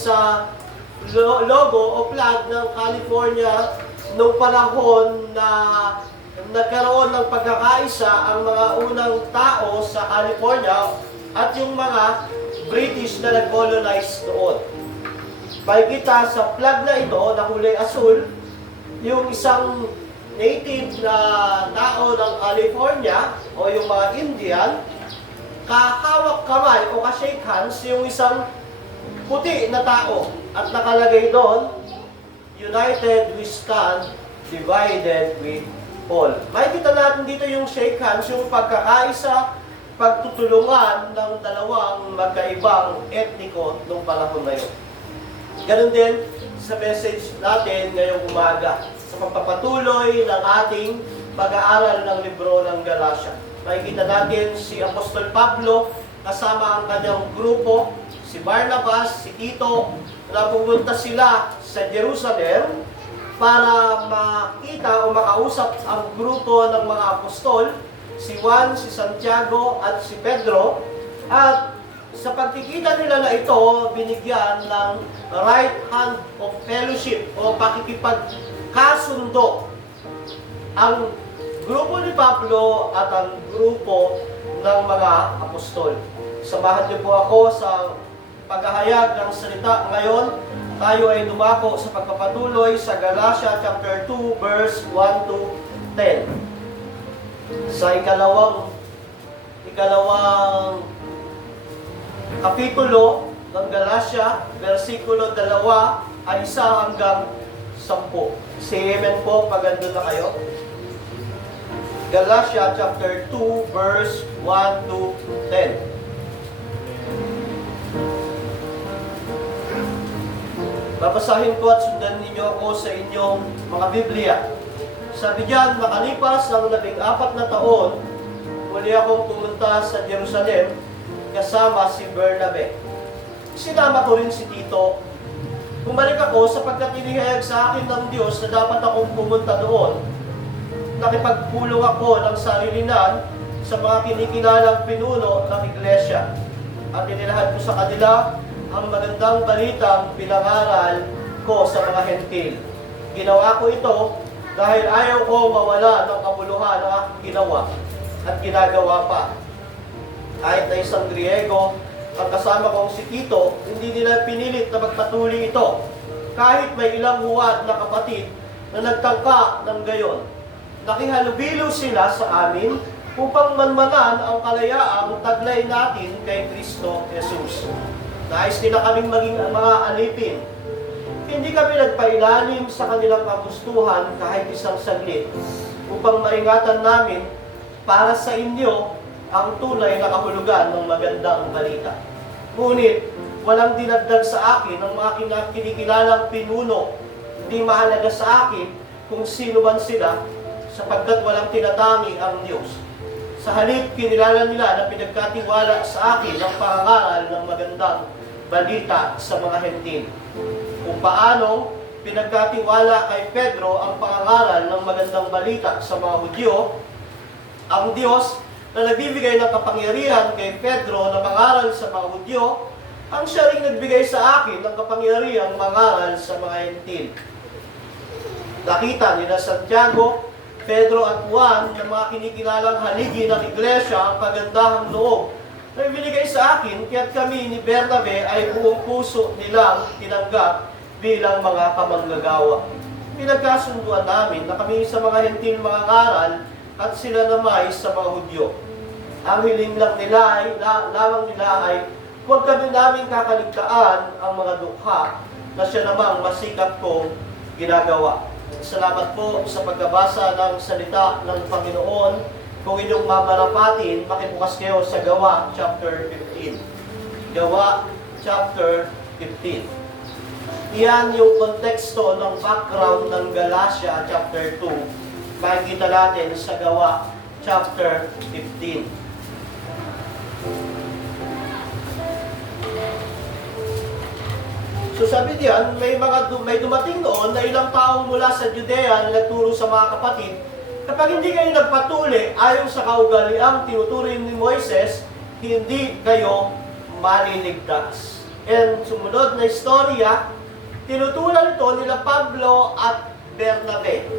sa logo o flag ng California noong panahon na nagkaroon ng pagkakaisa ang mga unang tao sa California at yung mga British na nag-colonize doon. Makikita sa flag na ito na kulay asul, yung isang native na tao ng California o yung mga Indian, kahawak kamay o ka-shake hands yung isang puti na tao at nakalagay doon, United we stand, divided we fall. Makikita natin dito yung shake hands, yung pagkakaisa, pagtutulungan ng dalawang magkaibang etniko noong panahon na yun. Ganun din sa message natin ngayong umaga sa pagpapatuloy ng ating pag-aaral ng libro ng Galatia. Makikita natin si Apostol Pablo kasama ang kanyang grupo, si Barnabas, si Tito, na pumunta sila sa Jerusalem para makita o makausap ang grupo ng mga apostol, si Juan, si Santiago at si Pedro, at sa pagkikita nila na ito, binigyan ng right hand of fellowship o pakikipagkasundo ang grupo ni Pablo at ang grupo ng mga apostol. Samahan niyo po ako sa paghahayag ng salita ngayon. Tayo ay dumako sa pagpapatuloy sa Galatia chapter 2 verse 1 to 10. Sa ikalawang kapitulo ng Galatia, versikulo 2 ay 1 hanggang 10. Say amen po pag andun na kayo. Galatia chapter 2 verse 1 to 10. Babasahin ko at sundan ninyo ako sa inyong mga Biblia. Sabi diyan, makalipas ng 14 na taon, muli akong pumunta sa Jerusalem kasama si Bernabe. Sinama ko rin si Tito. Bumalik ako sapagkat inihayag sa akin ng Diyos na dapat akong pumunta doon. Nakipagpulong ako ng sarilinan sa mga kinikilalang pinuno ng iglesia at inilahad ko sa kanila ang magandang balitang pinangaral ko sa mga hentil. Ginawa ko ito dahil ayaw ko mawala ng kabuluhan ng aking ginawa at ginagawa pa. Kahit na isang Griego, ang kasama kong si Tito, hindi nila pinilit na magpatuloy ito. Kahit may ilang huwad na kapatid na nagtangka ng gayon. Nakihalubilo sila sa amin upang manmanan ang kalayaang taglay natin kay Kristo Jesus. Nais nila kaming maging mga alipin. Hindi kami nagpailalim sa kanilang kagustuhan kahit isang saglit upang maingatan namin para sa inyo ang tunay na kahulugan ng magandang balita. Ngunit walang dinagdag sa akin ang mga kinikilalang pinuno. Hindi mahalaga sa akin kung sino man sila sapagkat walang tinatangi ang Diyos. Sa halip, kinilala nila na pinagkatiwala sa akin ang pangangaral ng magandang balita sa mga hentil. Kung paano pinagkatiwala kay Pedro ang pangangaral ng magandang balita sa mga Hudyo, ang Diyos na nagbibigay ng kapangyarihan kay Pedro na mangaral sa mga Hudyo, ang siya ring nagbigay sa akin ng kapangyarihang mangaral sa mga hentil. Nakita nila Santiago, Pedro at Juan na mga kinikilalang haligi ng iglesia ang kagandahang loob na ibinigay sa akin, kaya't kami ni Bernabe ay buong puso nilang tinanggap bilang mga kamanggagawa. Pinagkasunduan namin na kami sa mga hentil mga ngaral at sila namay sa mga Hudyo. Ang hiling lang nila ay huwag kami namin kakaligtaan ang mga dukha na siya namang masikap kong ginagawa. Salamat po sa pagkabasa ng salita ng Panginoon. Kung inyong mamarapatin, makibukas kayo sa Gawa chapter 15. Gawa chapter 15. Iyan yung konteksto ng background ng Galatia chapter 2. Makikita natin sa Gawa chapter 15. So sabi diyan, may dumating noon na ilang taong mula sa Judea na nagturo sa mga kapatid, kapag hindi kayo nagpatuli ayon sa kaugaliang tinuturing ni Moises, hindi kayo maliligtas. And sumunod na istorya, tinutulan ito nila Pablo at Bernabe.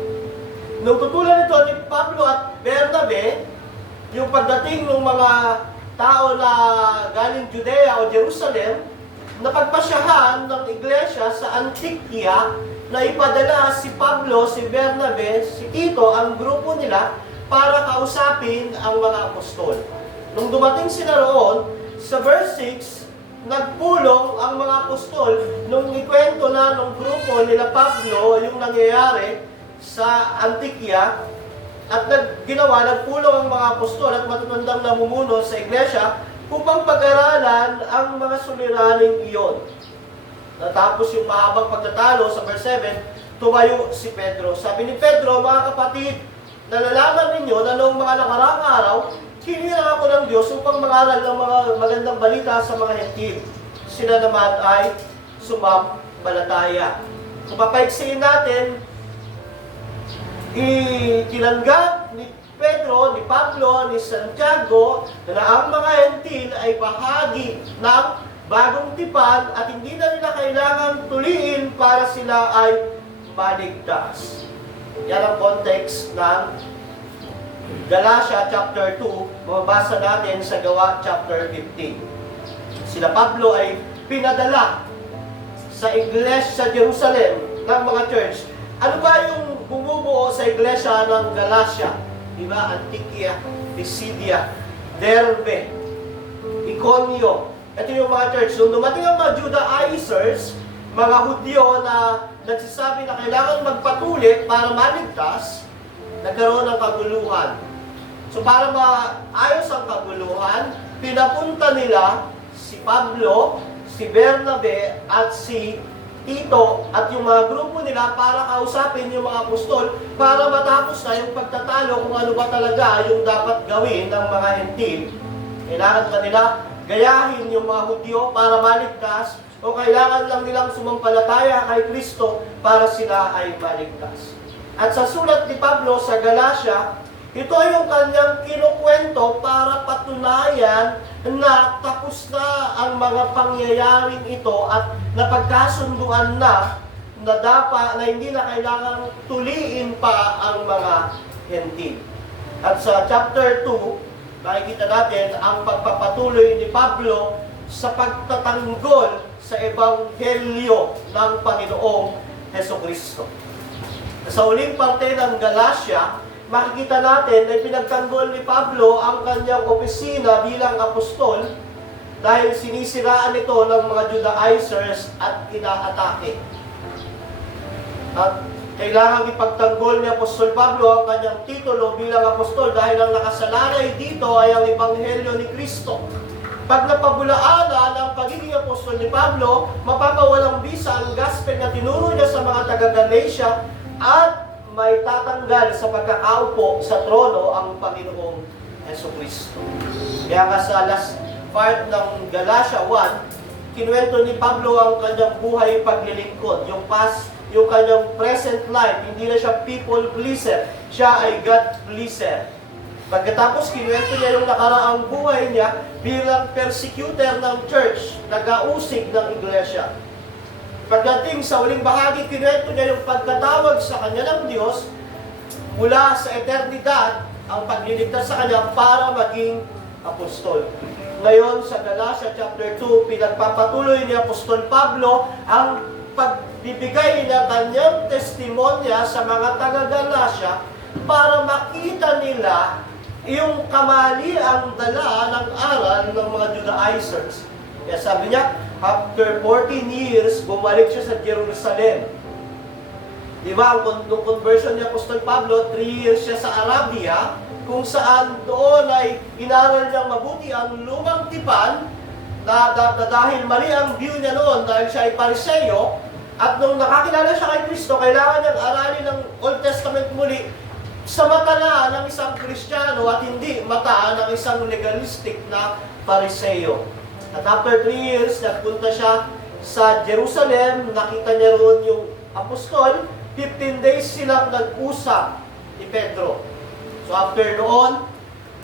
Nung tutulan ito ni Pablo at Bernabe, yung pagdating ng mga tao na galing Judea o Jerusalem, napagpasyahan ng iglesia sa Antioquia na ipadala si Pablo, si Bernabe, si Tito, ang grupo nila para kausapin ang mga apostol. Nung dumating sila roon, sa verse 6, nagpulong ang mga apostol nung ikwento na ng grupo nila Pablo yung nangyayari sa Antioquia at nagpulong ang mga apostol at matatandang namumuno sa iglesia upang pag-aralan ang mga suliraning iyon. Natapos yung mahabang pagtatalo sa verse 7, tumayo si Pedro. Sabi ni Pedro, mga kapatid, nalalaman ninyo na noong mga nakaraang araw, hinirang ako ng Diyos upang mangaral ng mga magandang balita sa mga hentil. Sila naman ay sumampalataya. Kung papaiksiin natin, itinanggap ni Pedro, ni Pablo, ni Santiago na ang mga hentil ay bahagi ng bagong tipan at hindi na nila kailangan tuliin para sila ay maligtas. Yan ang context ng Galatia chapter 2, mababasa natin sa Gawa chapter 15. Sila Pablo ay pinadala sa iglesia sa Jerusalem ng mga church. Ano ba yung bumubuo sa iglesia ng Galatia? Diba? Antioquia, Pisidia, Derbe, Iconio. Ito yung mga church. Nung dumating ang mga Judaizers, mga Hudyo na nagsasabi na kailangan magpatuloy para maligtas, nagkaroon ng kaguluhan. So para maayos ang kaguluhan, pinapunta nila si Pablo, si Bernabe, at si Tito, at yung mga grupo nila para kausapin yung mga apostol para matapos na yung pagtatalo kung ano ba talaga yung dapat gawin ng mga hentil. Kailangan ba nila gayahin yung mga Hudyo para maligtas o kailangan lang nilang sumampalataya kay Kristo para sila ay maligtas? At sa sulat ni Pablo sa Galatia, ito yung kanyang kinukwento para patunayan na tapos na ang mga pangyayaring ito at napagkasunduan na dapat na hindi na kailangang tuliin pa ang mga hentil. At sa chapter 2, makikita natin ang pagpapatuloy ni Pablo sa pagtatanggol sa ebanghelyo ng Panginoong Hesukristo. Sa uling parte ng Galatia, makikita natin na pinagtanggol ni Pablo ang kanyang opisina bilang apostol dahil sinisiraan ito ng mga Judaizers at inaatake. At kailangan ipagtanggol ni Apostol Pablo ang kanyang titulo bilang apostol dahil ang nakasalalay dito ay ang ebanghelyo ni Kristo. Pag napabulaanan ang pagiging apostol ni Pablo, mapapawalang bisa ang gospel na tinuro niya sa mga taga-Galatia at may tatanggal sa pagkakaupo sa trono ang Panginoong Hesukristo. Kaya nga sa last part ng Galatia 1, kinuwento ni Pablo ang kanyang buhay paglilingkod, yung kanyang present life. Hindi na siya people pleaser, siya ay God pleaser. Pagkatapos kinuwento niya yung nakaraang buhay niya bilang persecutor ng church, nag-ausig ng iglesia. Pagdating sa uling bahagi, kinuwento niya yung pagkatawag sa kanya ng Diyos mula sa eternidad, ang pagliligtas sa kanya para maging apostol. Ngayon, sa Galatia chapter 2, pinagpapatuloy ni Apostol Pablo ang pagbibigay ng kanyang testimonya sa mga taga-Galatia para makita nila yung kamaliang dala ng aral ng mga Judaizers. Kaya sabi niya, after 14 years, bumalik siya sa Jerusalem. Di ba, ang conversion ni Apostol Pablo, 3 years siya sa Arabia, kung saan doon ay inaral niyang mabuti ang lumang tipan, na dahil mali ang view niya noon dahil siya ay Pariseo, at nung nakakilala siya kay Kristo, kailangan niyang aralin ng Old Testament muli sa mata na ng isang Kristiyano at hindi mata ng isang legalistic na Pariseo. At after 3 years, nagpunta siya sa Jerusalem, nakita niya roon yung apostol, 15 days silang nag-usap ni Pedro. So after noon,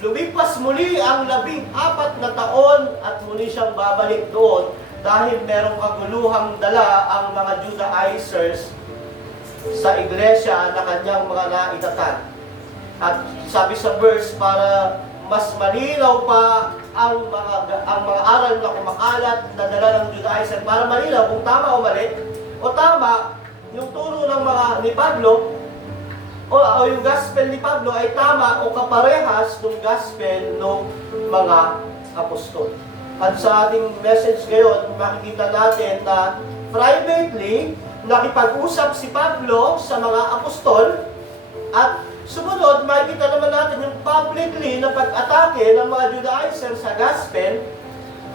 lumipas muli ang 14 na taon at muli siyang babalik doon dahil merong kaguluhang dala ang mga Judaizers sa iglesia na kanyang mga naitatan. At sabi sa verse, para mas malinaw pa ang mga aral na kumakalat na dala ng Judaizer, para malinaw kung tama o mali, o tama yung turo ng mga ni Pablo, o yung gospel ni Pablo ay tama o kaparehas ng gospel ng mga apostol. At sa ating message ngayon, makikita natin na privately, nakipag-usap si Pablo sa mga apostol, at sumunod, makikita naman natin yung publicly na pag-atake ng mga Judaizer sa gospel.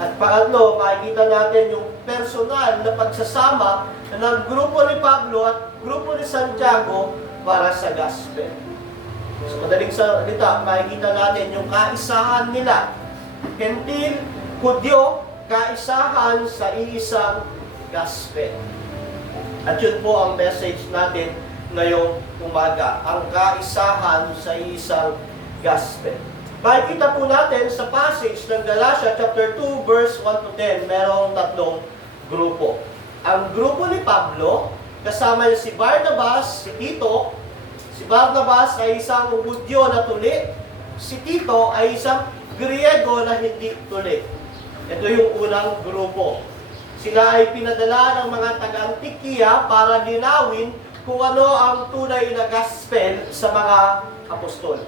At pangatlo, makikita natin yung personal na pagsasama ng grupo ni Pablo at grupo ni Santiago para sa gospel. Sa madaling salita, makikita natin yung kaisahan nila. Gentil, Hudyo, kaisahan sa iisang gospel. At yun po ang message natin ngayong umaga, ang kaisahan sa isang gospel. Makikita po natin sa passage ng Galatia chapter 2 verse 1 to 10, merong tatlong grupo. Ang grupo ni Pablo, kasama niya si Barnabas, si Tito. Si Barnabas ay isang Hudyo na tuli, si Tito ay isang Griego na hindi tuli. Ito yung unang grupo. Sila ay pinadala ng mga taga-Antikia para linawin kung ano ang tunay na gospel sa mga apostol.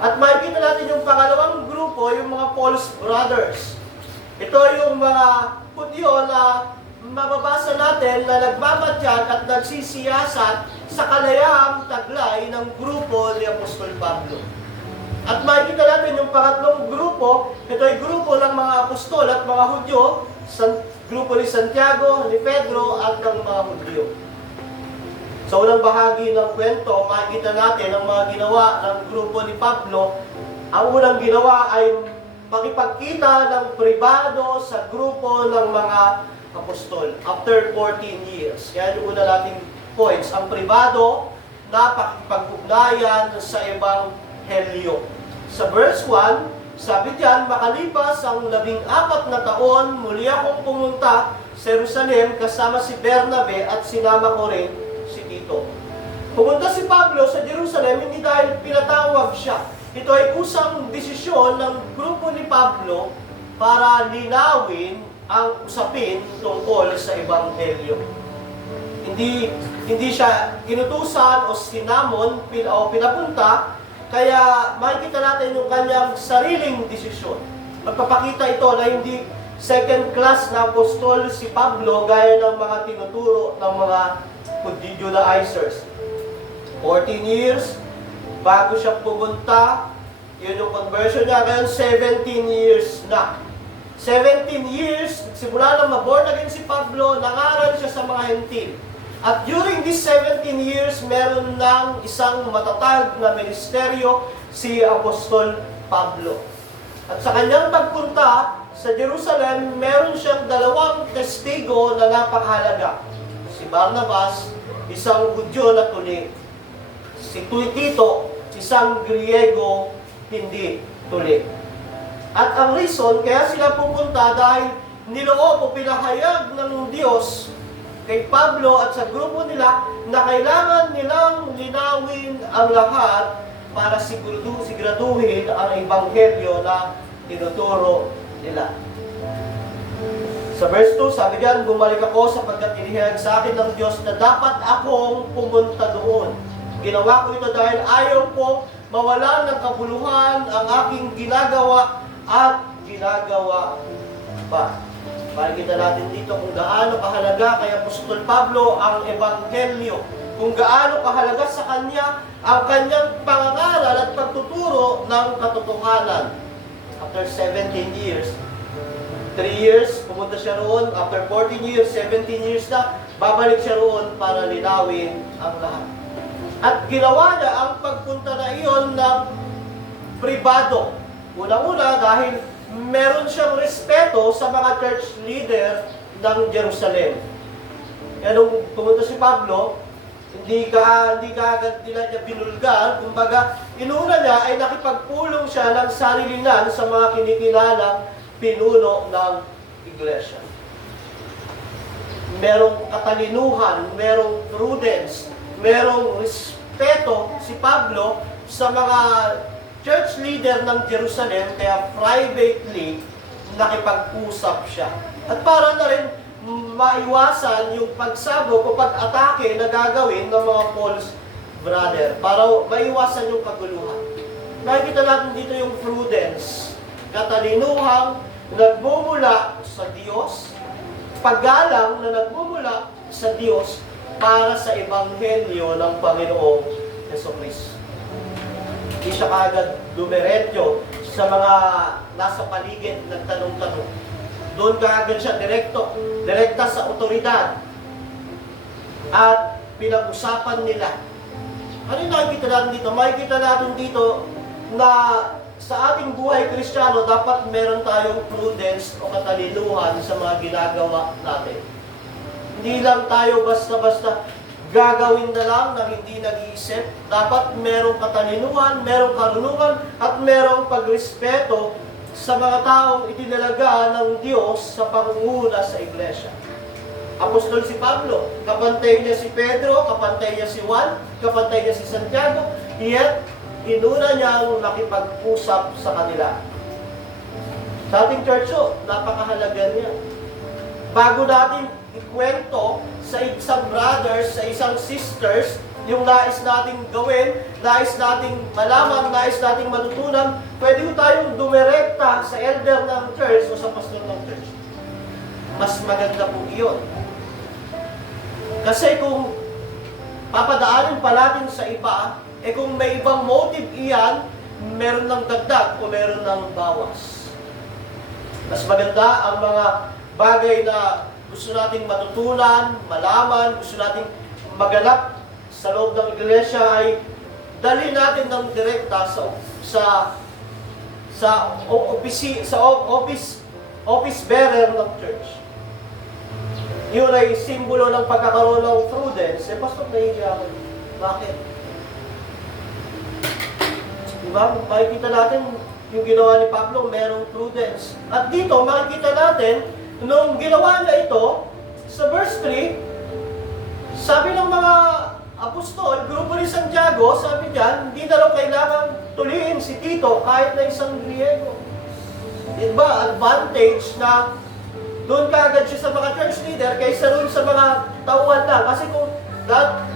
At makikita natin yung pangalawang grupo, yung mga false brothers. Ito yung mga Hudyo na mababasa natin na nagmamatyan at nagsisiyasat sa kalayahang taglay ng grupo ni Apostol Pablo. At makikita natin yung pangatlong grupo, ito ay grupo ng mga apostol at mga Hudyo, grupo ni Santiago, ni Pedro at ng mga Hudyo. Sa unang bahagi ng kwento, makikita natin ang mga ginawa ng grupo ni Pablo. Ang unang ginawa ay makipagkita ng pribado sa grupo ng mga apostol after 14 years. Kaya yung una nating points, ang pribado na pakipag-ugnayan sa ebanghelyo. Sa verse 1, sabi diyan, makalipas ang 14 na taon, muli akong pumunta sa Jerusalem kasama si Bernabe at sinama ko rin si Tito. Pumunta si Pablo sa Jerusalem hindi dahil pinatawag siya. Ito ay kusang desisyon ng grupo ni Pablo para linawin ang usapin tungkol sa ebanghelyo. Hindi siya inutusan o sinamon o pinapunta, kaya makikita natin yung kanyang sariling desisyon. Magpapakita ito na hindi second class na apostol si Pablo gaya ng mga tinuturo ng mga Judaizers. 14 years bago siya pumunta, yun yung conversion niya. Ngayon 17 years na. 17 years, simula na ma-born again si Pablo, nangaral siya sa mga hentil. At during these 17 years, meron ng isang matatag na ministeryo, si Apostol Pablo. At sa kanyang pagpunta sa Jerusalem, meron siyang dalawang testigo na napakahalaga. Si Barnabas, isang Hudyo na tuli. Si Tito, isang Griego, hindi tuli. At ang reason, kaya sila pupunta dahil niloob o pinahayag ng Diyos kay Pablo at sa grupo nila na kailangan nilang linawin ang lahat para siguraduhin ang ebanghelyo na tinuturo nila. Sa verse 2, sabi diyan, bumalik ako sapagkat inihayag sa akin ng Diyos na dapat akong pumunta doon. Ginawa ko ito dahil ayaw ko mawalan ng kabuluhan ang aking ginagawa at ginagawa pa. Makikita natin dito kung gaano kahalaga kay Apostol Pablo ang ebanghelyo. Kung gaano kahalaga sa kanya ang kanyang pangangaral at pagtuturo ng katotohanan. After 17 years, 3 years, pumunta siya roon. After 14 years, 17 years na, babalik siya roon para linawin ang lahat. At ginawa niya ang pagpunta na iyon ng pribado. Unang-una dahil meron siyang respeto sa mga church leader ng Jerusalem. Kaya nung pumunta si Pablo, hindi ka agad nila niya binulgar. Kumbaga, inuna niya ay nakipagpulong siya ng sarilinan sa mga kinikilalang pinuno ng iglesia. merong katalinuhan, merong prudence, merong respeto si Pablo sa mga church leader ng Jerusalem, kaya privately nakipag-usap siya. At para na rin maiwasan yung pagsabog o pag-atake na gagawin ng mga false brother, para maiwasan yung kaguluhan. Nakikita natin dito yung prudence, katalinuhang nagmumula sa Diyos, paggalang na nagmumula sa Diyos para sa ebanghelyo ng Panginoong Jesucristo. Hindi siya kaagad dumiretso sa mga nasa paligid nagtanong-tanong. Doon kaagad siya direkta sa otoridad. At pinag-usapan nila. Ano yung nakikita natin dito? Makikita natin dito na sa ating buhay Kristiyano, dapat meron tayong prudence o katalinuhan sa mga ginagawa natin. Hindi lang tayo basta-basta gagawin na lang na hindi nag-iisip. Dapat merong katalinuhan, merong karunungan, at merong pagrespeto sa mga taong itinalaga ng Diyos sa pangunguna sa iglesia. Apostol si Pablo, kapantay niya si Pedro, kapantay niya si Juan, kapantay niya si Santiago, yet inuna niyang nakipag-usap sa kanila. Sa ating church, napakahalaga niya. Bago natin ikwento sa isang brothers, sa isang sisters, yung nais nating gawin, nais nating malaman, nais nating matutunan, pwede tayong dumirekta sa elder ng church o sa pastor ng church. Mas maganda po iyon. Kasi kung papadaanin pa natin sa iba, kung may ibang motive iyan, meron ng dagdag o meron ng bawas. Mas maganda ang mga bagay na gusto nating matutunan, malaman, gusto nating maganap sa loob ng iglesia ay dali natin ng direkta sa office bearer ng church. Yun ay simbolo ng pagkakaroon ng prudence. Pastor, nahihiya ako. Bakit? Diba? Makikita natin yung ginawa ni Pablo, merong prudence. At dito, makikita natin, nung ginawa niya ito, sa verse 3, sabi ng mga apostol, grupo ni Santiago, sabi diyan, hindi na raw kailangan tuliin si Tito kahit na isang Griego. Diba? Advantage na doon kaagad siya sa mga church leader kaysa doon sa mga tauhan lang. Kasi kung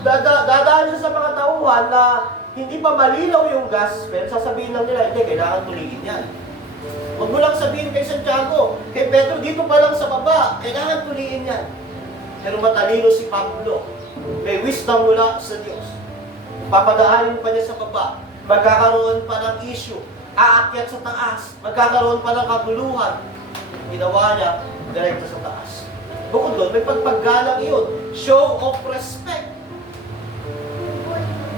dadaan siya sa mga tauhan na hindi pa malinaw yung gospel, sasabihin lang nila, hindi, kailangan tuliin yan. Huwag mo lang sabihin kay Santiago, kay Pedro, dito pa lang sa baba, kailangan tuliin yan. Pero matalino si Pablo, may wisdom mula sa Diyos. Papadaanin pa niya sa baba, magkakaroon pa ng issue, aakyat sa taas, magkakaroon pa ng kaguluhan. Ginawa niya, direkta sa taas. Bukod doon, may pagpaggalang iyon, show of respect.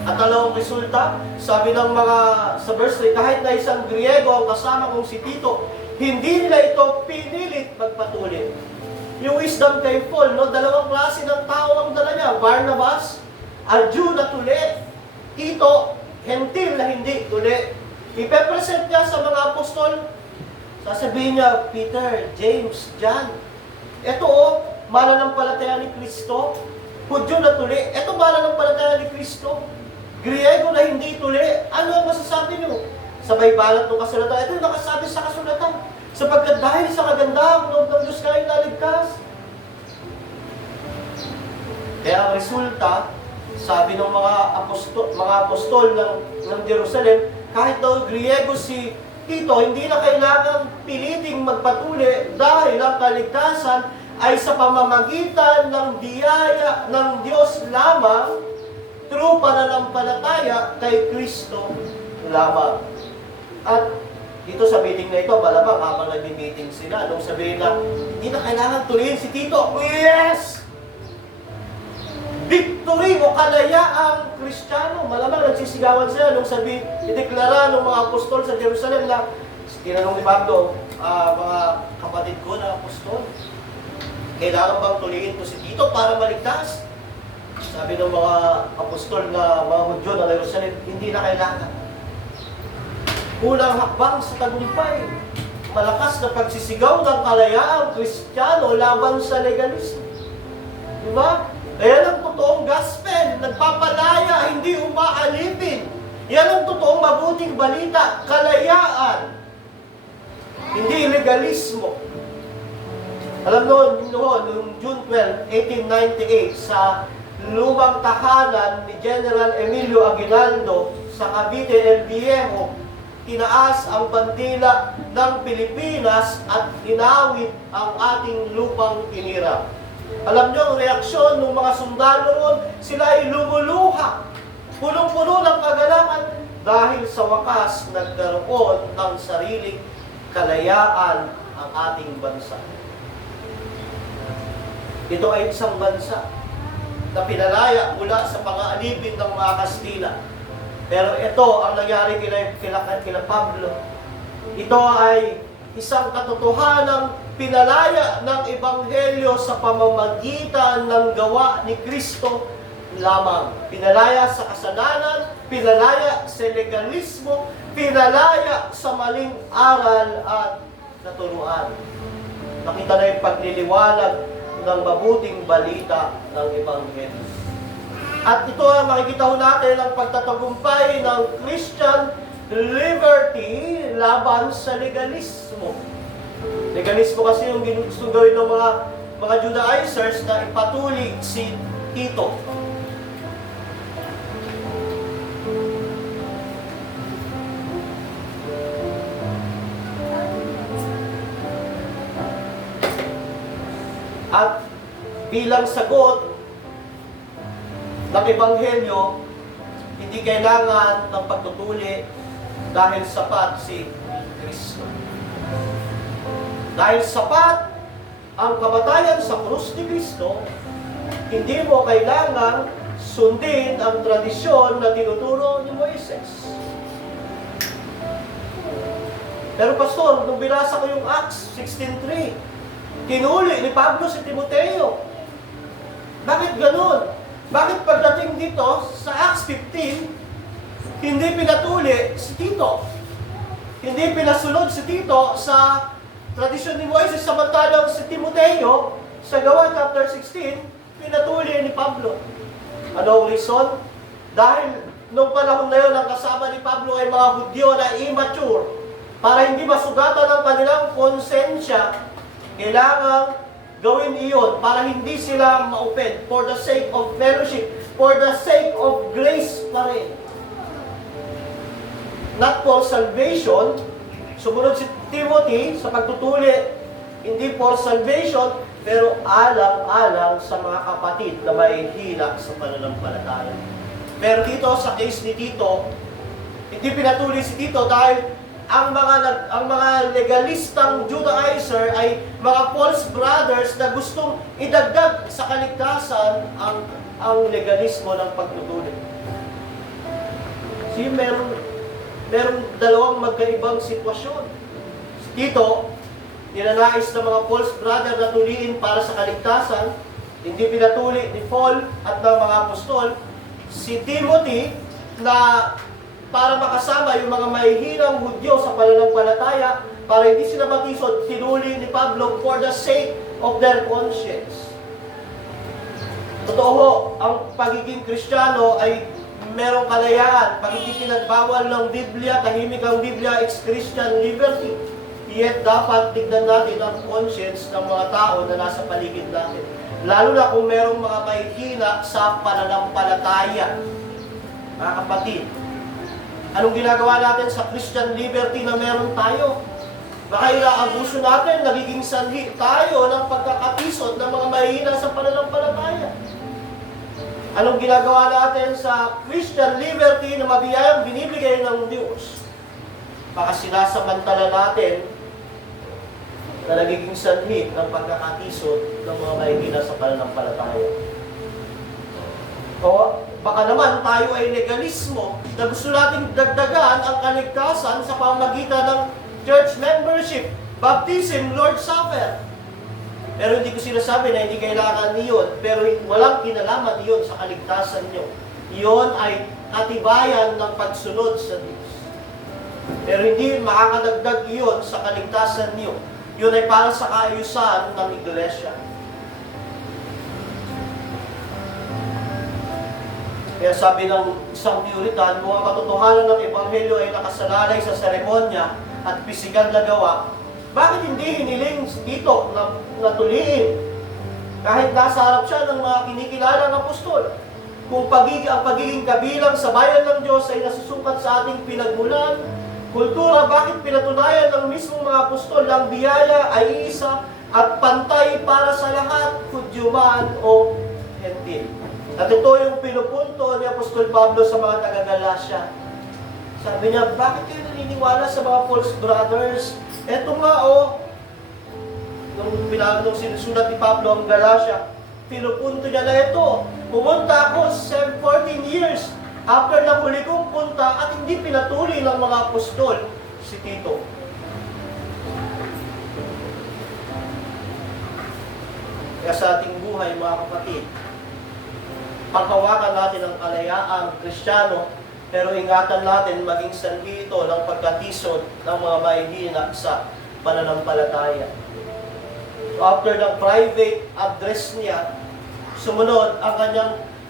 At alam ang resulta, sabi ng mga sa verse 3, kahit na isang Griego ang kasama kong si Tito, hindi nila ito pinilit magpatuloy. Yung wisdom kay Paul, no? Dalawang klase ng tao ang dala niya. Barnabas, a Jew na tuli. Tito, hentil na hindi tuli. Ipepresent niya sa mga apostol, sasabihin niya, Peter, James, John, ito mananampalataya ni Kristo. Hudyo na tuli, ito mananampalataya ni Kristo. Griego na hindi tuli, ano ang masasabi niyo? Sabay balat ng kasulatan, ito yung nakasabi sa kasulatan. Sapagkat dahil sa kagandahang loob ng Diyos kayo naligtas. Kaya ang resulta, sabi ng mga apostol ng Jerusalem, kahit daw Griego si Tito, hindi na kailangang piliting magpatuli dahil ang kaligtasan ay sa pamamagitan ng biyaya ng Diyos lamang through pananampalataya kay Kristo lamang. At dito sa meeting na ito, malamang habang nag-meeting sila, nung sabihin na, hindi na kailangan tuliin si Tito. Yes! Victory o kalayaang Kristiyano. Malamang nagsisigawan sila nung ideklara ng mga apostol sa Jerusalem na, tinanong ni Pablo, mga kapatid ko na apostol, kailangan bang tuliin ko si Tito para maligtas? Sabi ng mga apostol na mga Hudyo na Jerusalem, hindi na kailangan. Unang hakbang sa tagumpay, malakas na pagsisigaw ng kalayaang Kristiyano laban sa legalismo. Di ba? Ayan ang totoong gospel. Nagpapalaya, hindi umaalipin. Yan ang totoong mabuting balita. Kalayaan. Hindi legalismo. Alam noong June 12, 1898, sa lumang tahanan ni General Emilio Aguinaldo sa Cavite El Viejo, tinaas ang bandila ng Pilipinas at inawit ang ating lupang tinira. Alam niyo ang reaksyon ng mga sundalo roon, sila ay lumuluha, punong-puno ng kagalakan dahil sa wakas nagkaroon ng sariling kalayaan ang ating bansa. Ito ay isang bansa na pinalaya mula sa pang-aalipin ng mga Kastila. Pero ito ang nangyari kila Pablo. Ito ay isang katotohanang pinalaya ng Ebanghelyo sa pamamagitan ng gawa ni Kristo lamang. Pinalaya sa kasalanan, pinalaya sa legalismo, pinalaya sa maling aral at naturuan. Nakita na yung pagliliwanag ng mabuting balita ng Ebanghelyo. At ito ang makikita natin ang pagtatagumpay ng Christian liberty laban sa legalismo. Legalismo kasi yung gusto gawin ng mga Judaizers na ipatuli si Tito. At bilang sagot ng Ebanghelyo, hindi kailangan ng pagtutuli dahil sapat si Kristo. Dahil sapat ang kamatayan sa krus ni Kristo, hindi mo kailangan sundin ang tradisyon na tinuturo ni Moises. Pero pastor, nung binasa ko yung Acts 16:3, tinuli ni Pablo si Timoteo. Bakit ganun? Bakit pagdating dito sa Acts 15, hindi pinatuli si Tito? Hindi pinasunod si Tito sa tradisyon ni Moises, samantalang si Timoteo, sa Gawa chapter 16, pinatuli ni Pablo. Anong reason? Dahil nung panahon na yun, ang kasama ni Pablo ay mga Hudyo na immature. Para hindi masugatan ang kanilang konsensya, kailangang gawin iyon para hindi sila ma-offend for the sake of fellowship, for the sake of grace pa rin. Not for salvation. Sumunod si Timothy sa pagtutuli, hindi for salvation, pero alang-alang sa mga kapatid na may hila sa pananampalataya. Pero dito sa case ni Tito, hindi pinatuli si Tito dahil ang mga legalistang Judaizer ay mga false brothers na gustong idagdag sa kaligtasan ang legalismo ng pagtutuli. Merong dalawang magkaibang sitwasyon. Si Tito, ninanais ng mga false brother na tuliin para sa kaligtasan, hindi pinatuli ni Paul at ng mga apostol. Si Timothy, na para makasama yung mga mahihinang Hudyo sa pananampalataya, para hindi sila matisod, tinuli ni Pablo for the sake of their conscience. Totoo, ang pagiging Kristiyano ay merong kalayaan. Pag hindi pinagbawal ng Biblia, tahimik ang Biblia, it's Christian liberty. Yet dapat tignan natin ang conscience ng mga tao na nasa paligid natin. Lalo na kung merong mga mahihina sa pananampalataya. Mga kapatid, anong ginagawa natin sa Christian liberty na meron tayo? Baka inaabuso natin, nagiging sanhi tayo ng pagkakatisod ng mga mahihina sa pananampalataya. Anong ginagawa natin sa Christian liberty na mabiyayang binibigay ng Diyos? Baka sinasamantala natin na nagiging sanhi ng pagkakatisod ng mga mahihina sa pananampalataya. O baka naman tayo ay legalismo na gusto nating dagdagan ang kaligtasan sa pamamagitan ng church membership, baptism, Lord's Supper. Pero hindi ko sinasabi na hindi kailangan niyon, pero walang kinalaman niyon sa kaligtasan nyo. Iyon ay atibayan ng pagsunod sa Diyos. Pero hindi makakadagdag iyon sa kaligtasan nyo. Yun ay para sa kaayusan ng iglesia. Kaya sabi ng isang Puritan, kung ang katotohanan ng Ebanghelyo ay nakasalalay sa seremonya at pisikal na gawa, bakit hindi hiniling si Tito na tuliin? Kahit nasa harap siya ng mga kinikilalang apostol. Kung ang pagiging kabilang sa bayan ng Diyos ay nasusukat sa ating pinagmulan, kultura, bakit pinatunayan ng mismong mga apostol ang biyaya ay isa at pantay para sa lahat, Hudyo man o Hentil? At ito yung pinupunto ni Apostol Pablo sa mga taga-Galacia. Sabi niya, bakit kayo naniniwala sa mga false brothers? Eto nga nung sinusulat ni Pablo ang Galacia, pinupunto niya na ito. Pumunta ako 14 years after ng huli kong punta at hindi pinatuloy ng mga apostol si Tito. Kaya sa ating buhay, mga kapatid, paghawakan natin ang kalayaang Kristiyano, pero ingatan natin maging sanhi ito ng pagkatisod ng mga mahihina sa pananampalataya. So after ng private address niya,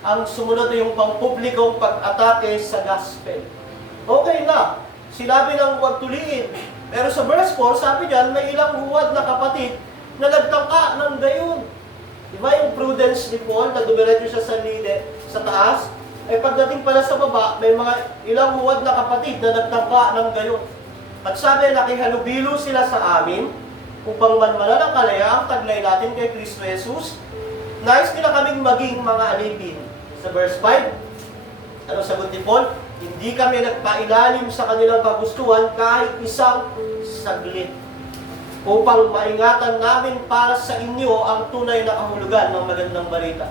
ang sumunod ay yung pampublikong pag-atake sa gospel. Okay na, sinabi ng huwag tuliin. Pero sa verse 4, sabi niyan, may ilang huwad na kapatid na nagtangka ng gayon. Diba yung prudence ni Paul na dumiretso siya sa taas? Ay pagdating pala sa baba, may mga ilang huwad na kapatid na nagtangka ng gayon. At sabi, nakihalubilo sila sa amin upang manmanan ang kalayaang taglay natin kay Kristo Jesus. Nais nila kaming maging mga alipin. Sa verse 5, ano sagot ni Paul? Hindi kami nagpailalim sa kanilang kagustuhan kahit isang saglit, upang maingatan namin para sa inyo ang tunay na kahulugan ng magandang balita.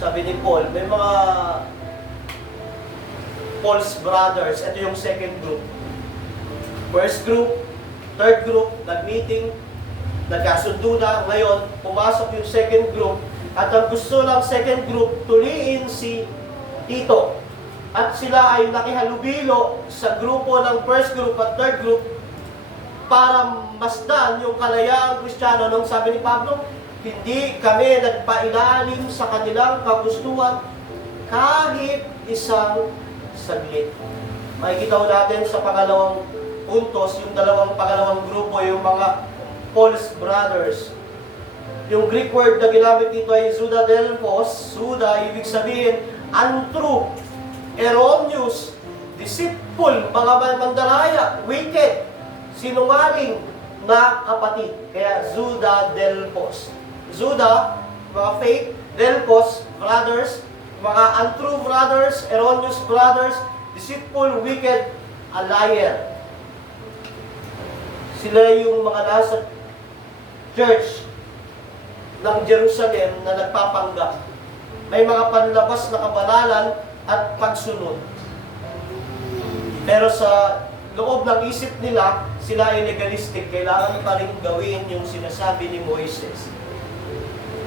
Sabi ni Paul, may mga false brothers. Ito yung second group. First group, third group, nag-meeting, nagkasundo na. Ngayon, pumasok yung second group. At ang gusto ng second group, tuliin si Tito. At sila ay nakihalubilo sa grupo ng first group at third group para masdan yung kalayaang Kristiyano. Nung sabi ni Pablo, hindi kami nagpailalim sa kanilang kagustuhan kahit isang saglit. Makikita natin sa pangalawang puntos, yung pangalawang grupo, yung mga false brothers. Yung Greek word na ginamit dito ay Zoodadelphos. Zuda, ibig sabihin, untrue, erroneous, deceitful, mga mandaraya, wicked, sinungaling na kapatid. Kaya Zoodadelphos. Zuda, mga fake, Delphos, brothers, mga untrue brothers, erroneous brothers, deceitful, wicked, a liar. Sila yung mga nasa church ng Jerusalem na nagpapanggap. May mga panlabas na kabanalan at pagsunod. Pero sa loob ng isip nila, sila ay legalistic. Kailangan pa rin gawin yung sinasabi ni Moises.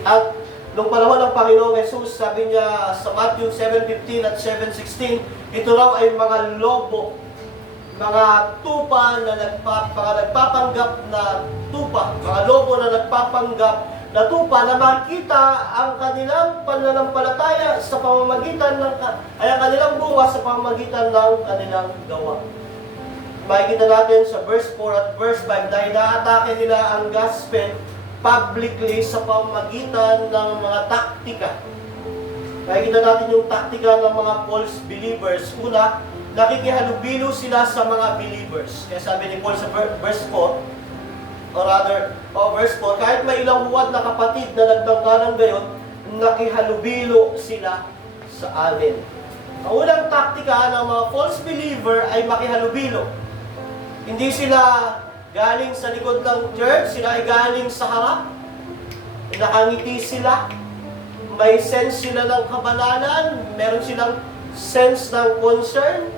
At nung panahon ng Panginoong Jesus, sabi niya sa Matthew 7:15 at 7:16, ito raw ay mga lobo, mga tupa na nagpapanggap na tupa, mga lobo na nagpapanggap na tupa na makita ang kanilang pananampalataya sa pamamagitan ng ang kanilang bunga sa pamamagitan ng kanilang gawa. Makikita natin sa verse 4 at verse 5 dahil naatake nila ang gospel publicly sa pamamagitan ng mga taktika. Makikita natin yung taktika ng mga false believers. Una, nakikihalubilo sila sa mga believers. Kaya sabi ni Paul sa verse 4, verse 4, kahit may ilang huwad na kapatid na nagtangka ng gayon, nakihalubilo sila sa amin. Ang unang taktika ng mga false believer ay makihalubilo. Hindi sila galing sa likod ng church, sila ay galing sa harap. Nakangiti sila, may sense sila ng kabanalan, meron silang sense ng concern.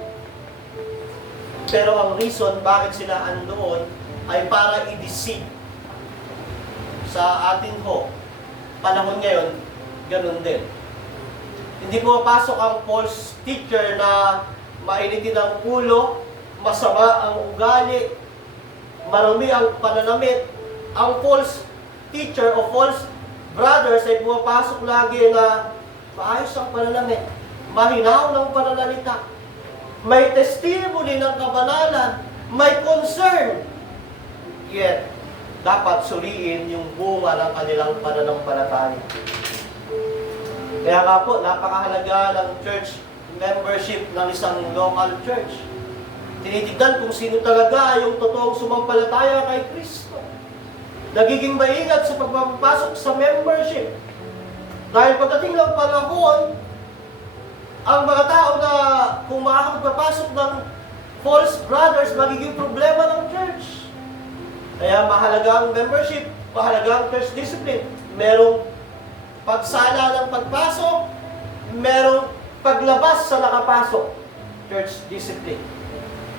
Pero ang reason bakit sila andoon ay para i-deceive. Sa atin panahon ngayon, ganun din. Hindi pumapasok ang false teacher na mainitin ang ulo, masama ang ugali, marumi ang pananamit. Ang false teacher o false brothers ay pumapasok lagi na maayos ang pananamit, mahinaw ng pananalita, may testimony ng kabanalan, may concern. Yet, dapat suriin yung bunga ng kanilang pananampalataya. Kaya nga po, napakahalaga ng church membership ng isang local church. Tinitignan kung sino talaga yung totoong sumampalataya kay Kristo. Nagiging maingat sa pagpapasok sa membership. Dahil pagdating ng panahon, ang mga tao na kung makakapagpapasok ng false brothers, magiging problema ng church. Kaya mahalaga ang membership, mahalaga ang church discipline. Merong pagsala ng pagpasok, merong paglabas sa nakapasok, church discipline.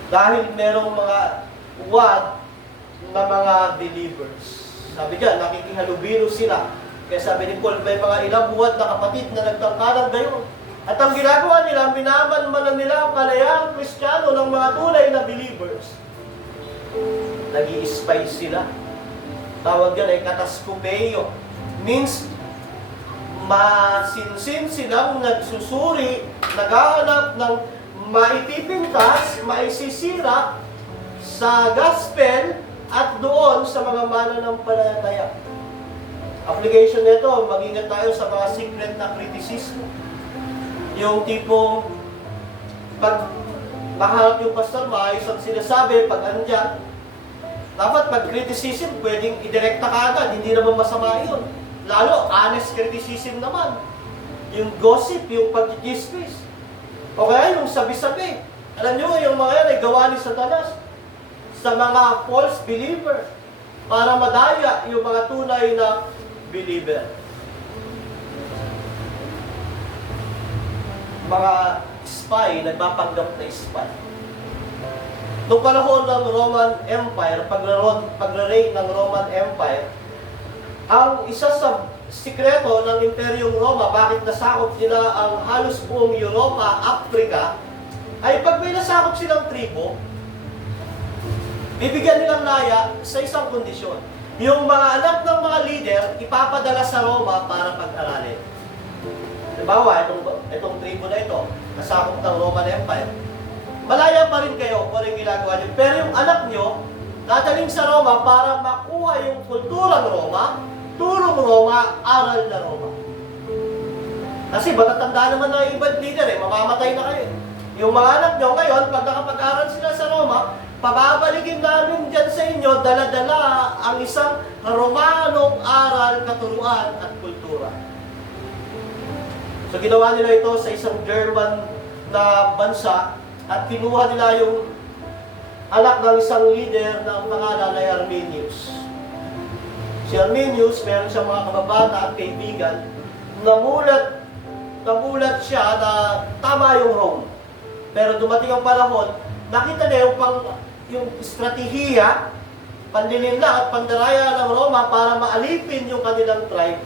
Dahil merong mga uwad na mga believers. Sabi dyan, nakikihalubilo sila. Kaya sabi ni Paul, may mga ilang buwad na kapatid na nagtangkalang gayon. At ang ginagawa nila, minamanmanan nila ang kalayaang Kristiyano ng mga tunay na believers. Nag-i-spy sila. Tawag yan ay kataskopeo. Means, masinsin silang nagsusuri, naghahanap ng maipipintas, maisisira sa gospel at doon sa mga mananampalataya. Application nito, mag-ingat tayo sa mga secret na kritisismo. Yung tipong, pag maharap yung pastor, maayos ang sinasabi, pag andyan, dapat pag criticism, pwedeng idirekta ka agad, hindi naman masama yun. Lalo, honest criticism naman. Yung gossip, yung pag-dismiss. O kaya yung sabi-sabi. Alam nyo, yung mga yan ay gawa ni Satanas sa mga false believer para madaya yung mga tunay na believer. Mga spy, nagpapanggap na spy. Noong panahon ng Roman Empire, pagre-reign ng Roman Empire, ang isa sa sikreto ng Imperyong Roma, bakit nasakop nila ang halos buong Europa, Africa, ay pag may nasakop silang tribo, bibigyan nilang laya sa isang kondisyon. Yung mga anak ng mga leader, ipapadala sa Roma para pag-aralin. Halimbawa, itong tribo na ito, nasakop ng Roman Empire. Malaya pa rin kayo kung anong ginagawa nyo. Pero yung anak nyo, dadaling sa Roma para makuha yung kulturang Roma, turong Roma, aral na Roma. Kasi matatanda naman na yung ibang leader mamamatay na kayo. Yung mga anak nyo ngayon, pag nakapag-aral sila sa Roma, pababalikin namin dyan sa inyo, dala-dala ang isang Romanong aral, katuruan at kultura. So ginawa nila ito sa isang German na bansa at kinuha nila yung anak ng isang leader na ang pangalan ay Arminius. Si Arminius, meron siyang mga kababata at kaibigan, namulat siya na tama yung Rome. Pero dumating ang panahon, nakita niya yung estratehiya, panlilinla at pandaraya ng Roma para maalipin yung kanilang tribe.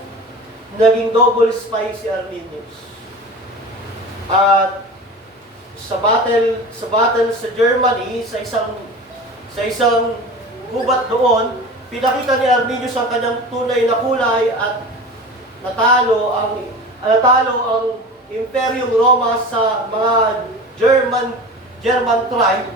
Naging double spy si Arminius. At sa battle sa Germany, sa isang gubat doon, pinakita ni Arminius ang kanyang tunay na kulay at natalo ang Imperyong Roma sa mga German tribe.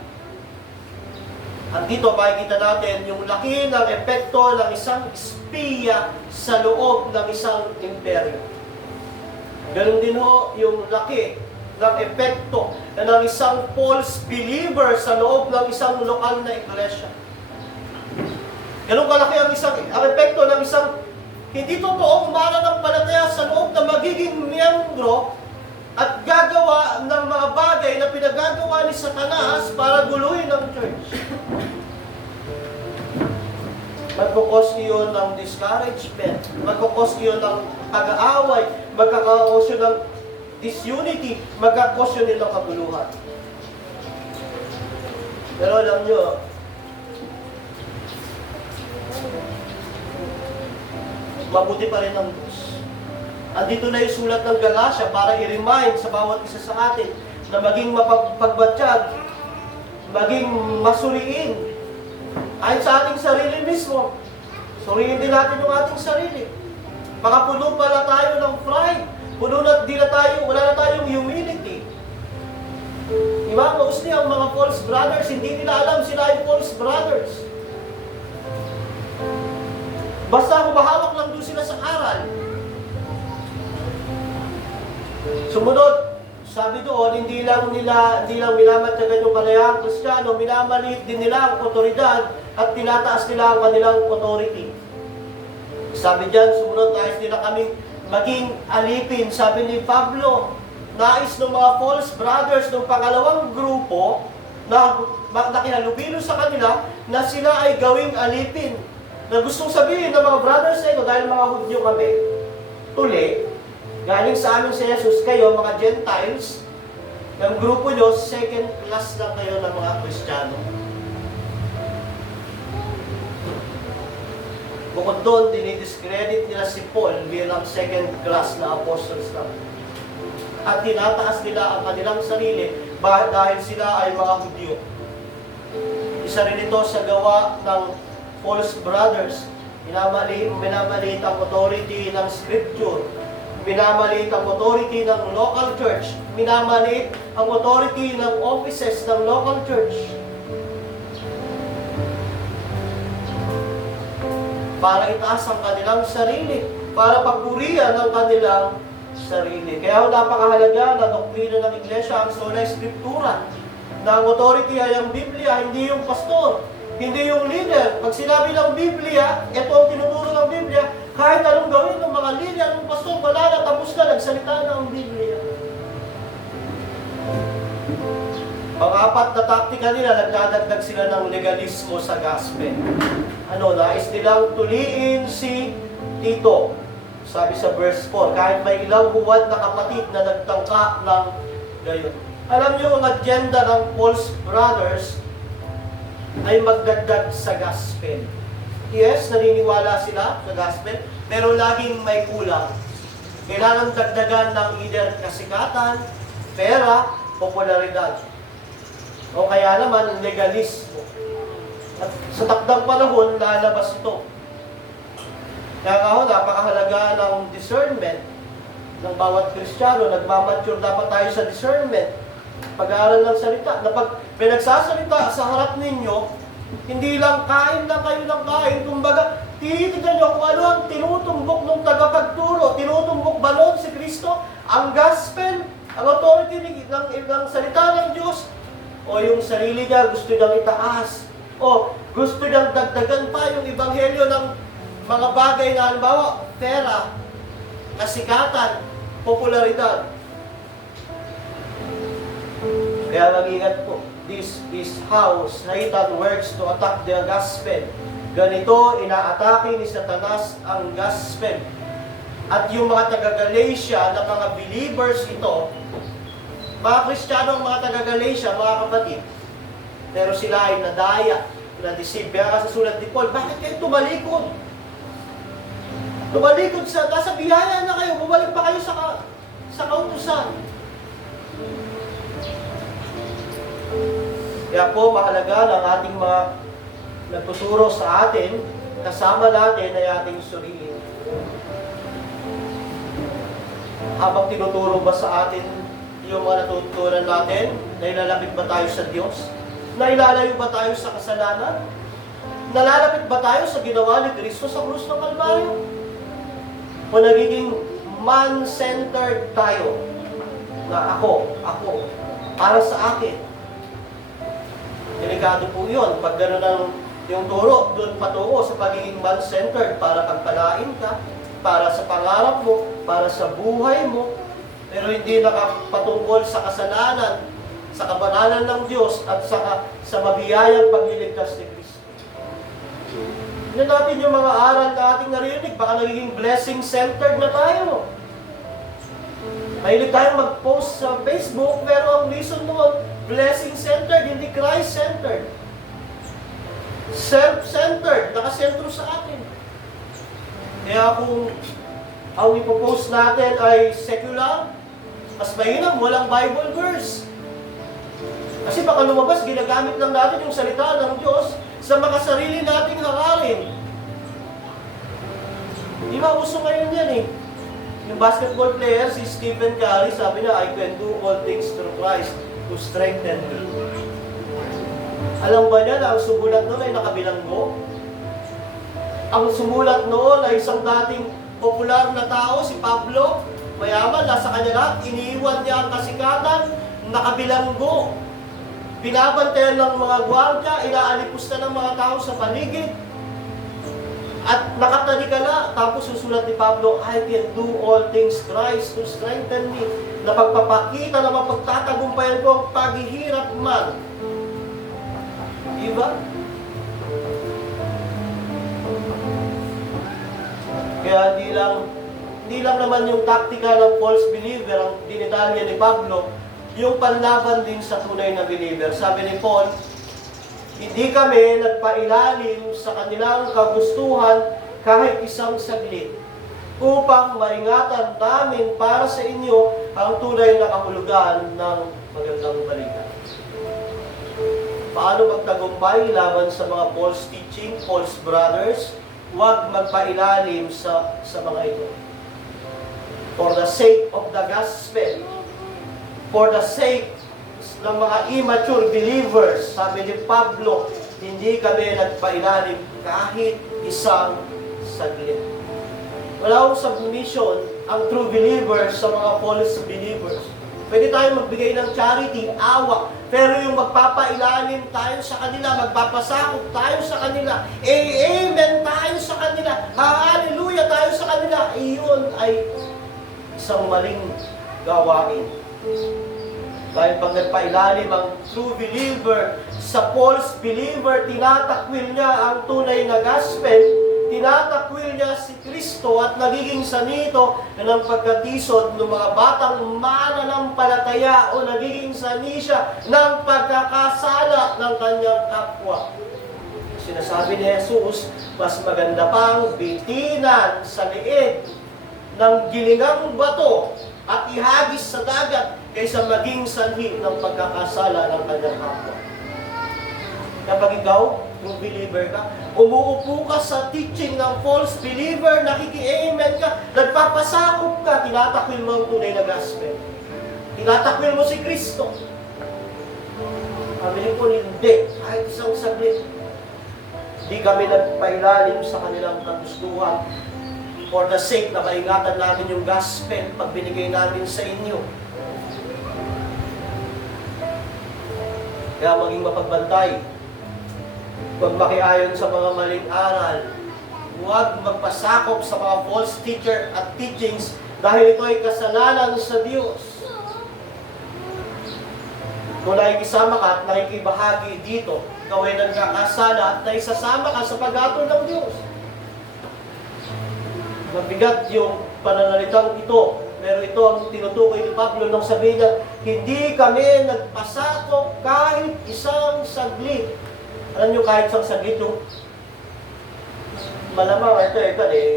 At dito makikita natin yung laki ng epekto ng isang espiya sa loob ng isang imperyo. Ganun din ho yung laki ng epekto ng isang false believer sa loob ng isang lokal na iglesia. Ganun kalaki ang epekto ng isang hindi totoong mananampalataya sa loob na magiging miyembro at gagawa ng mga bagay na pinagagawa ni Satanas para guluhin ang church. Magkukos yun ng discouragement, magkukos yun ng pag-aaway, magkakos yun ng disunity, magkakos yun ng kaguluhan. Pero alam nyo, mabuti pa rin ang Diyos. Andito na yung sulat ng Galatia para i-remind sa bawat isa sa atin na maging mapagbatsyag, maging masuriin. Ayon sa ating sarili mismo, suriin din natin yung ating sarili. Baka puno pala tayo ng pride, wala na tayong humility. Sumunod, sabi doon, hindi lang minamatyagan yung kalayahang Kristiyano, minamaliit din nila ang otoridad at tinataas nila ang kanilang authority. Sabi diyan, sumunod, nais nila kaming maging alipin. Sabi ni Pablo, nais ng mga false brothers ng pangalawang grupo na kinalubilo sa kanila na sila ay gawing alipin. Na gustong sabihin ng mga brothers na ito, dahil mga Hudyo kami, tuli, galing sa amin si Jesus, kayo, mga Gentiles, ng grupo nyo, second class lang kayo ng mga Kristiyano. Bukod doon, dinidiscredit nila si Paul bilang second class na apostles lang. At tinataas nila ang kanilang sarili dahil sila ay mga Hudyo. Isa rin ito sa gawa ng false brothers. Minamaliit ang authority ng Scripture. Minamaliit ang authority ng local church. Minamaliit ang authority ng offices ng local church. Para itaas ang kanilang sarili. Para pagpurihan ang kanilang sarili. Kaya napakahalaga na doktrina ng Iglesia ang sola Scriptura. Na ang authority ay ang Biblia, hindi yung pastor, hindi yung leader. Pag sinabi ng Biblia, ito ang tinuturo ng Biblia, kahit anong gawin ng mga leader, ng pastor, wala na, tapos na, nagsalita na ang Biblia. Pang-apat na taktika nila, nagdadagdag sila ng legalismo sa gospel. Nais nilang tuliin si Tito. Sabi sa verse 4, kahit may ilang huwad na kapatid na nagtangka ng gayon. Alam niyo, ang agenda ng false brothers ay magdagdag sa gospel. Yes, naniniwala sila sa gospel, pero laging may kulang. Kailangan dagdagan ng either kasikatan, pera, popularidad. O kaya naman, legalismo. At sa takdang panahon, lalabas ito. Kaya nga napakahalaga ng discernment ng bawat Kristiyano. Nagmamature dapat tayo sa discernment. Pag-aaral ng salita. Na pag pinagsasalita sa harap ninyo, hindi lang kain lang kayo ng kain. Kumbaga, titignan nyo kung ano ang tinutumbok ng tagapagturo. Tinutumbok ba noon si Kristo? Ang gospel? Ang authority ng salita ng Diyos? O yung sarili niya gusto niyang itaas? O gusto niyang dagdagan pa yung ebanghelyo ng mga bagay na halimbawa, pera, kasikatan, popularidad. Kaya mag-ingat po. This is how Satan works to attack the gospel. Ganito, inaatake ni Satanas ang gospel. At yung mga taga-Galatia na mga believers ito, mga Kristiyano ang mga taga-Galatia, mga kapatid, pero sila ay nadaya, na-deceive. Kaya sa sulat ni Paul, bakit kayo tumalikod? Tumalikod nasa biyaya na kayo, bumalik pa kayo sa kautusan. Kaya po, mahalaga ng ating mga nagtuturo sa atin, kasama natin ay ating sarili. Habang tinuturo ba sa atin yung mga natutunan natin, nailalapit ba tayo sa Diyos? Nailalayo ba tayo sa kasalanan? Nalalapit ba tayo sa ginawa ni Kristo sa krus ng Kalbaryo? O nagiging man-centered tayo na ako, para sa akin? Delikado po yun. Pag gano'n ang yung turo, doon patungo sa pagiging man-centered para pagpalain ka, para sa pangarap mo, para sa buhay mo, pero hindi nakapatungkol sa kasalanan, sa kabanalan ng Diyos, at sa mabiyayang pagliligtas ni Kristo. Tignan natin yung mga aral na ating narinig, baka nagiging blessing-centered na tayo. Mahilig tayong mag-post sa Facebook, pero ang reason noon, blessing-centered, hindi Christ-centered. Self-centered, nakasentro sa atin. Kaya kung ang ipopost natin ay secular, mas mainam, walang Bible verse. Kasi baka lumabas, ginagamit lang natin yung salita ng Diyos sa mga sarili nating hangarin. Di ba, uso ngayon yan eh. Yung basketball player, si Stephen Curry, sabi niya, I can do all things through Christ to strengthen me. Alam ba niya na ang sumulat noon ay nakabilanggo? Ang sumulat noon ay isang dating popular na tao, si Pablo, mayaman, nasa kanya lahat. Iniiwan niya ang kasikatan, nakabilanggo. Binabantayan ng mga gwardya, inaalipusta ng mga tao sa paligid. At nakatalikala, tapos susulat ni Pablo, I can do all things Christ to strengthen me. Na pagpapakita na mapagtatagumpayan ko ang paghihirap man. Diba? Kaya hindi lang naman yung taktika ng false believer ang dinitalya ni Pablo, yung panlaban din sa tunay na believer. Sabi ni Paul, hindi kami nagpailalim sa kanilang kagustuhan kahit isang saglit, upang maingatan namin para sa inyo ang tunay na kahulugan ng magandang balita. Paano magtagumpay laban sa mga false teaching, false brothers? Huwag magpailalim sa mga ito. For the sake of the gospel, for the sake ng mga immature believers, sabi ni Pablo, hindi kami nagpailalim kahit isang saglit. Wala akong submission ang true believers sa mga false believers. Pwede tayo magbigay ng charity, awa, pero yung magpapailalim tayo sa kanila, magpapasakop tayo sa kanila, amen tayo sa kanila, hallelujah tayo sa kanila, iyon ay isang maling gawain. Dahil pag nagpailalim ang true believer sa false believer, tinatakwil niya ang tunay na gospel, tinatakwil niya si Kristo at nagiging sanito ng pagkatisod ng mga batang mananampalataya o nagiging sani siya ng pagkakasala ng kanyang kapwa. Sinasabi ni Jesus, mas maganda pang bitinan sa liig ng gilingang bato at ihagis sa dagat kaysa maging sanhi ng pagkakasala ng kanyang kapwa. Kapag ikaw, true believer ka, umuupo ka sa teaching ng false believer, nakiki-amen ka, nagpapasakop ka, tinatakwil mo ang tunay na gospel. Tinatakwil mo si Kristo. Sabi ko, hindi, kahit isang saglit. Hindi kami nagpailalim sa kanilang kagustuhan for the sake na maingatan namin yung gospel pag binigay namin sa inyo. Kaya maging mapagbantay. Huwag makiayon sa mga maling aral. Huwag magpasakop sa mga false teacher at teachings dahil ito ay kasalanan sa Diyos. Kung nakikisama ka at nakikibahagi dito, ikaw ay nagkakasala at naisasama ka sa pag-atol ng Diyos. Mabigat yung pananalitang ito, pero ito ang tinutukoy ni Pablo nung sabi niya, hindi kami nagpasakop kahit isang saglit. Alam nyo, kahit isang saglit, yung malamang, ito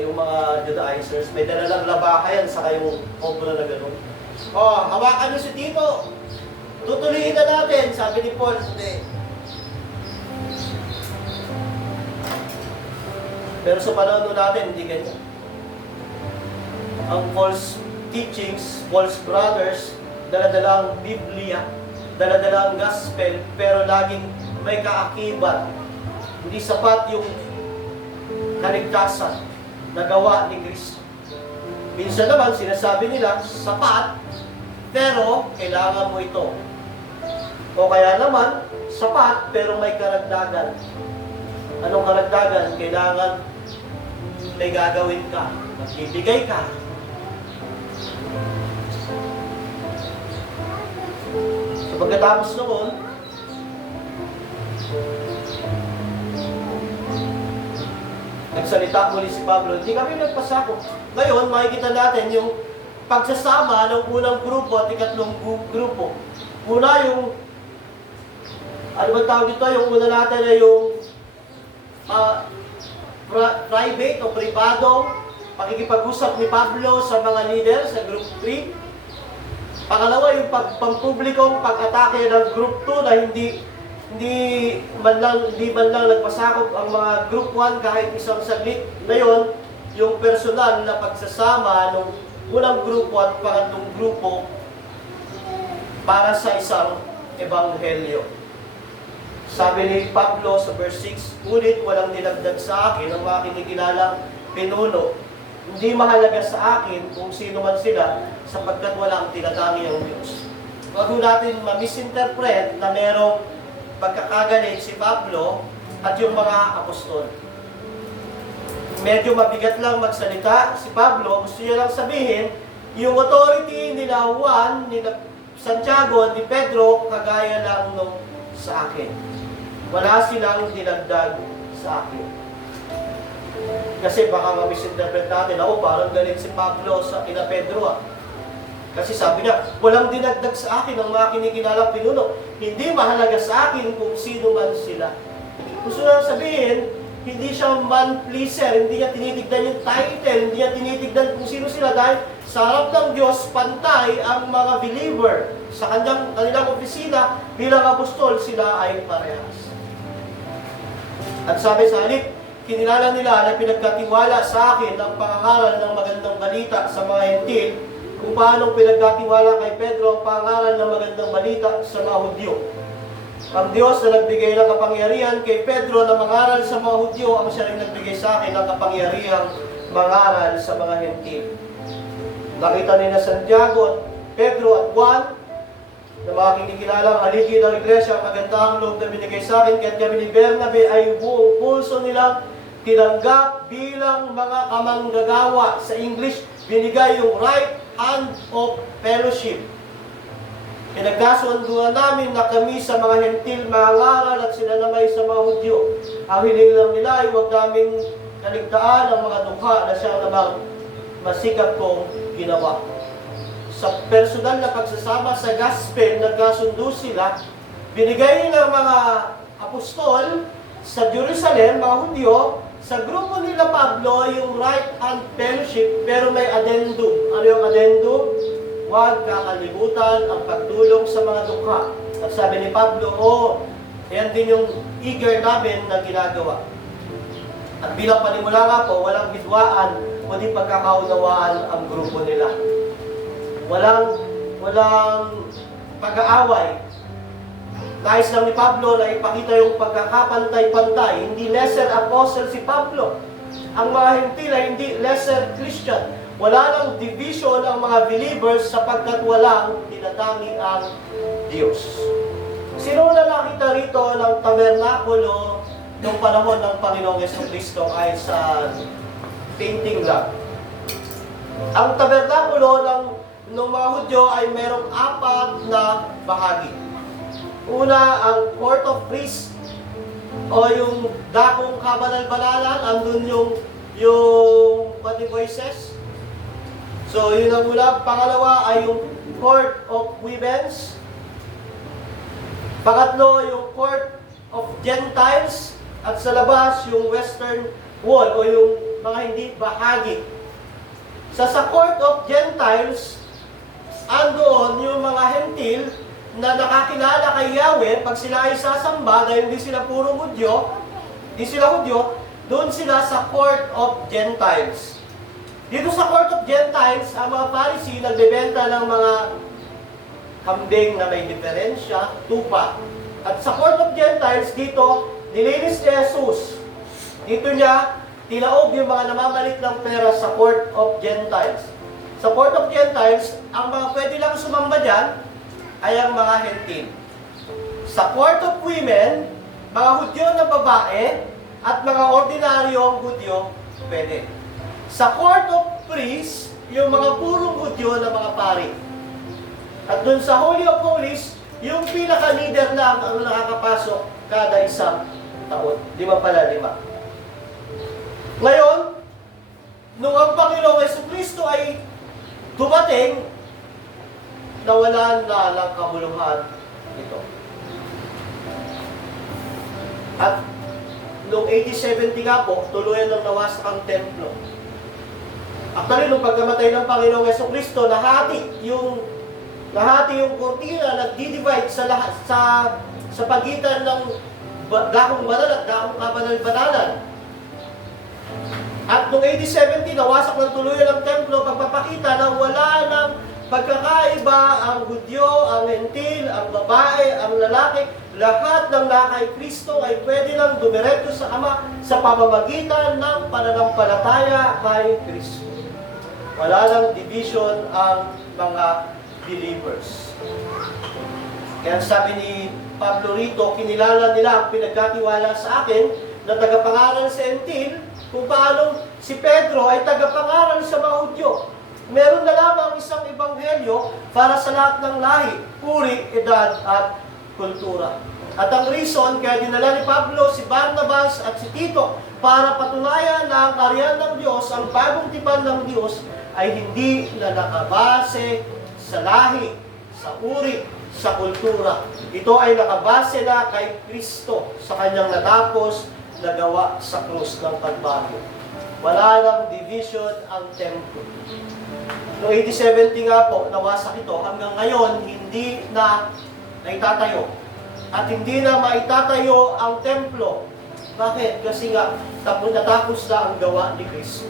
yung mga Judaizers, may dalalang labakayan sa kayong obra na gano'n. Hawakan nyo si Tito. Tutulihin na natin, sabi ni Paul. Hindi. Pero sa panahon natin, hindi ganyan. Ang false teachings, false brothers, daladalang Biblia, daladalang gospel, pero laging may kaakibat. Hindi sapat yung kaligtasan na gawa ni Kristo. Minsan naman, sinasabi nila, sapat, pero kailangan mo ito. O kaya naman, sapat, pero may karagdagan. Anong karagdagan? Kailangan may gagawin ka. Magbibigay ka. So pagkatapos noon, nagsalita muli si Pablo, hindi kami nagpasakop. Ngayon, makikita natin yung pagsasama ng unang grupo at ikatlong grupo. Una yung, ano ba tawag dito? Yung una natin ay yung private o privado, pakikipag-usap ni Pablo sa mga leader sa group 3. Pangalawa, yung pampublikong pag-atake ng group 2 na hindi man lang nagpasakop ang mga group 1 kahit isang saglit. Ngayon, yung personal na pagsasama ng unang grupo at pangatlong grupo para sa isang ebanghelyo. Sabi ni Pablo sa verse 6, ngunit walang nilagdag sa akin ang mga kinikilalang pinuno Hindi mahalaga sa akin kung sino man sila sapagkat walang tinatangi ang Diyos. Huwag natin ma-misinterpret na merong pagkakagalit si Pablo at yung mga apostol. Medyo mabigat lang magsalita si Pablo. Gusto niya lang sabihin, yung authority nila Juan, nila Santiago, ni Pedro, kagaya lang nung sa akin. Wala silang dinagdag sa akin. Kasi baka ma-misinterpret natin, ako parang galit si Pablo sa kina Pedro. Kasi sabi niya, walang dinagdag sa akin ang mga kinikilalang pinuno. Hindi mahalaga sa akin kung sino man sila. Gusto lang sabihin, hindi siya man-pleaser, hindi niya tinitignan yung title, hindi niya tinitignan kung sino sila dahil sa harap ng Diyos, pantay ang mga believer. Sa kanilang opisina, bilang apostol, sila ay parehas. At sabi sa halip, kinilala nila na pinagkatiwala sa akin ang pangangaral ng magandang balita sa mga hentil, kung paano pinagkatiwala kay Pedro ang pangangaral ng magandang balita sa mga Hudyo. Ang Diyos na nagbigay ng kapangyarihan kay Pedro na mangaral sa mga Hudyo, ang siya rin nagbigay sa akin ng kapangyarihang mangaral sa mga hentil. Nakita ni na Santiago at Pedro at Juan na mga kinikilalang haligi ng iglesia ang magandang loob na binigay sa akin, kahit kami ni Bernabe ay buong pulso nilang tinanggap bilang mga kamanggagawa. Sa English, binigay yung right hand of fellowship. Pinagkasunduan namin na kami sa mga hentil mangaral at sinanamay sa mga Hudyo. Ang hiling lang nila ay huwag naming kaligtaan ang mga dukha na siya namang masikap kong ginawa. Sa personal na pagsasama sa gospel, nagkasundo sila, binigay ng mga apostol sa Jerusalem, mga Hudyo, sa grupo nila Pablo, yung right hand fellowship, pero may addendum. Ano yung addendum? Huwag kakalimutan ang pagtulong sa mga dukha. At sabi ni Pablo, yan din yung eager namin na ginagawa. At bilang panimula nga po, walang bidwaan, kundi pagkakaunawaan ang grupo nila. Walang pag-aaway. Nais lang ni Pablo na ipakita yung pagkakapantay-pantay. Hindi lesser apostle si Pablo. Ang mga hentil ay hindi lesser Christian. Wala nang division ang mga believers sapagkat walang tinatangi ang Diyos. Sino na nakita rito ng tabernakulo noong panahon ng Panginoong Jesucristo ay sa painting lang. Ang tabernakulo ng mga Hudyo ay merong 4 na bahagi. Una, ang court of priests o yung dakong kabanal-banalan, andun yung what the voices. So, yun ang una. Pangalawa ay yung court of women's. Pangatlo, yung court of Gentiles. At sa labas, yung western wall o yung mga hindi bahagi. Sa court of Gentiles, andoon yung mga hentil na nakakilala kay Yahweh. Pag sila ay sasamba, dahil hindi sila puro Hudyo, doon sila sa court of Gentiles. Dito sa court of Gentiles, ang mga Pharisee nagbebenta ng mga kambing na may diferensya, tupa. At sa court of Gentiles, dito, nilinis ni Jesus. Dito niya, tinaob yung mga namamalit ng pera sa court of Gentiles. Sa court of Gentiles, ang mga pwede lang sumamba dyan, ay ang mga hentil. Sa court of women, mga Hudyo na babae, at mga ordinaryong Hudyo, pwede. Sa court of priests, yung mga purong Hudyo na mga pari. At dun sa Holy of Holies, yung pinaka-leader lang ang nakakapasok kada isang taon. 5 pala. Ngayon, nung ang Panginoong Jesucristo ay dumating, nawalan na lang kabuluhan ito. At noong 80-70 nga po, tuluyan ng nawasak ang templo. Actually, nung pagkamatay ng Panginoong Jesucristo, nahati yung kurtina, nag-divide sa pagitan ng dakong banal at dakong kabanal-banalan. At noong 80-70, nawasak ng tuluyan ng templo, pagpapakita na wala ng pagkakaiba ang Hudyo, ang hentil, ang babae, ang lalaki, lahat ng nakay Kristo ay pwede nang dumiretso sa Ama sa pamamagitan ng pananampalataya kay Kristo. Wala nang division ang mga believers. Kaya sabi ni Pablo rito, kinilala nila ang pinagkatiwala sa akin na tagapangaral sa Entil, kung paano si Pedro ay tagapangaral sa mga Hudyo. Meron na lamang isang ebanghelyo para sa lahat ng lahi, uri, edad at kultura. At ang reason kaya dinala ni Pablo si Barnabas at si Tito para patunayan na ang karyan ng Diyos, ang bagong tipan ng Diyos, ay hindi na nakabase sa lahi, sa uri, sa kultura. Ito ay nakabase na kay Kristo sa kanyang natapos na gawa sa krus ng Kalbaryo. Wala nang division ang templo. Noong 1870 nga po, nawasak ito. Hanggang ngayon, hindi na naitatayo. At hindi na maitatayo ang templo. Bakit? Kasi nga, natapos na ang gawa ni Kristo.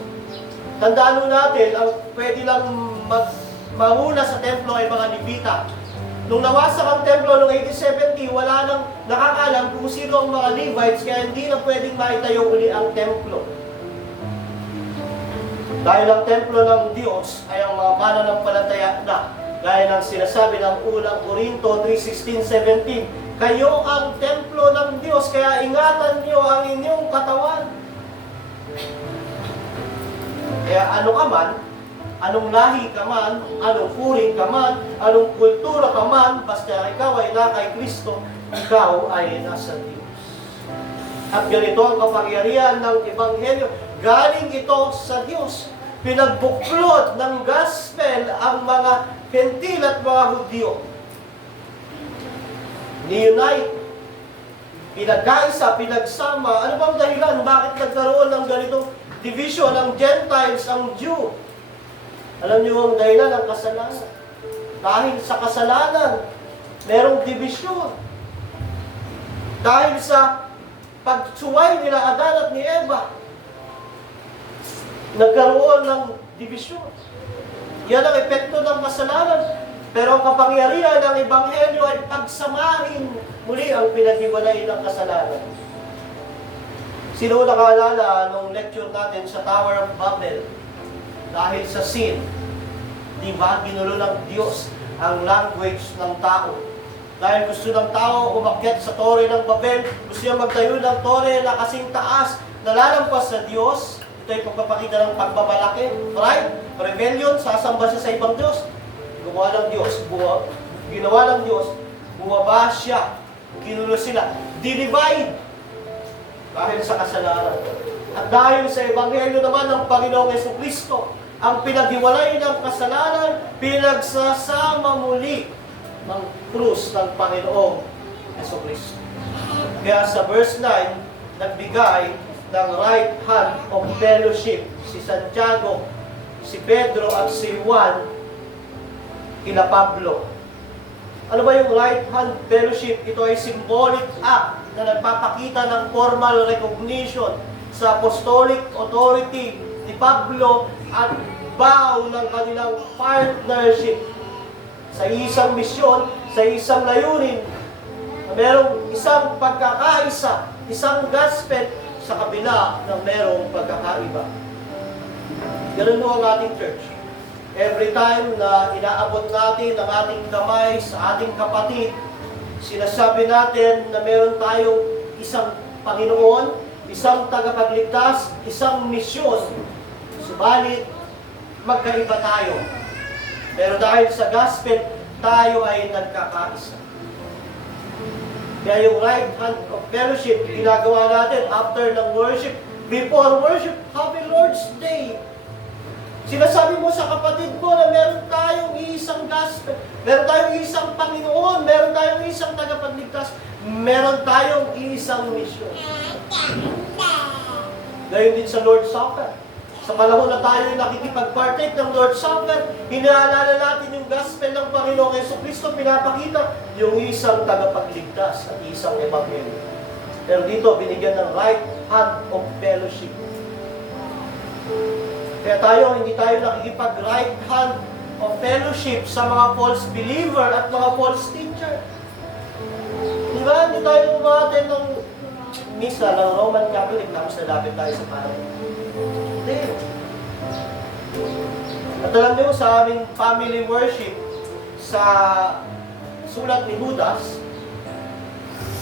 Tandaan mo natin, ang pwede lang mauna sa templo ay mga Levita. Nung nawasak ang templo noong 1870, wala nang nakakaalam kung sino ang mga Levites, kaya hindi na pwedeng maitayo uli ang templo. Dahil ang templo ng Diyos ay ang mga mananampalataya na, gaya ng sinasabi ng unang Korinto 3:16-17, kayo ang templo ng Diyos, kaya ingatan niyo ang inyong katawan. Kaya ano ka man, anong lahi ka man, anong uri ka man, anong kultura ka man, basta ikaw ay na kay Kristo, ikaw ay nasa Diyos. At ganito ang kapangyarihan ng Ebanghelyo. Galing ito sa Diyos. Pinagbuklod ng gospel ang mga Hentil at mga Hudyo. Ni-unite, pinagkaisa, pinagsama. Ano bang dahilan? Bakit nagkaroon ng ganitong division ng Gentiles, ang Jew? Alam niyo ang dahilan ng kasalanan. Dahil sa kasalanan, merong division. Dahil sa pagsuway nila Adan at ni Eva, nagkaroon ng division. Yan ang epekto ng kasalanan. Pero ang kapangyarihan ng Ebanghelyo ay pagsamahin muli ang pinaghiwalay ng kasalanan. Sino nakaalala nung lecture natin sa Tower of Babel? Dahil sa sin, di ba, ginulo ng Diyos ang language ng tao. Dahil gusto ng tao umakyat sa tore ng Babel, gusto niya magtayo ng tore na kasing taas, nalalampas sa Diyos. Ito ay pagpapakita ng pagbabalaki, pride, rebellion, sasamba siya sa ibang Diyos. Ginawa ng Diyos, bumaba siya, ginulo sila, dinivide dahil sa kasalanan. At dahil sa Ebanghelyo naman ng Panginoong Jesucristo, ang pinaghiwalay ng kasalanan, pinagsasama muli ng krus ng Panginoong Jesucristo. Kaya sa verse 9, nagbigay ng right hand of fellowship si Santiago, si Pedro at si Juan kila Pablo. Ano ba yung right hand fellowship? Ito ay symbolic act na nagpapakita ng formal recognition sa apostolic authority ni Pablo at vow ng kanilang partnership sa isang misyon, sa isang layunin, na merong isang pagkakaisa, isang gospel sa kabila ng merong pagkakaiba. Ganun mo ang ating church. Every time na inaabot natin ang ating kamay sa ating kapatid, sinasabi natin na meron tayong isang Panginoon, isang tagapagligtas, isang misyon. Subalit, magkaiba tayo. Pero dahil sa gospel, tayo ay nagkakaisa. Kaya yung right hand of fellowship, ginagawa natin after ng worship, before worship, Happy Lord's Day. Sinasabi mo sa kapatid mo na meron tayong isang gospel, meron tayong isang Panginoon, meron tayong isang tagapagligtas, meron tayong isang misyon. Gayon din sa Lord's Supper. Sa panahon na tayo nakikipag-partake ng Lord's Supper, hinaalala natin yung gospel ng Panginoong Jesucristo, pinapakita yung isang tagapagligtas at isang ebanghelyo. Pero dito, binigyan ng right hand of fellowship. Kaya hindi tayo nakikipag-right hand of fellowship sa mga false believer at mga false teacher. Di ba? Hindi tayo umaten ng misa ng Roman Catholic, tapos nalapit tayo sa parang. Hindi. At alam niyo, sa aming family worship, sa sulat ni Judas,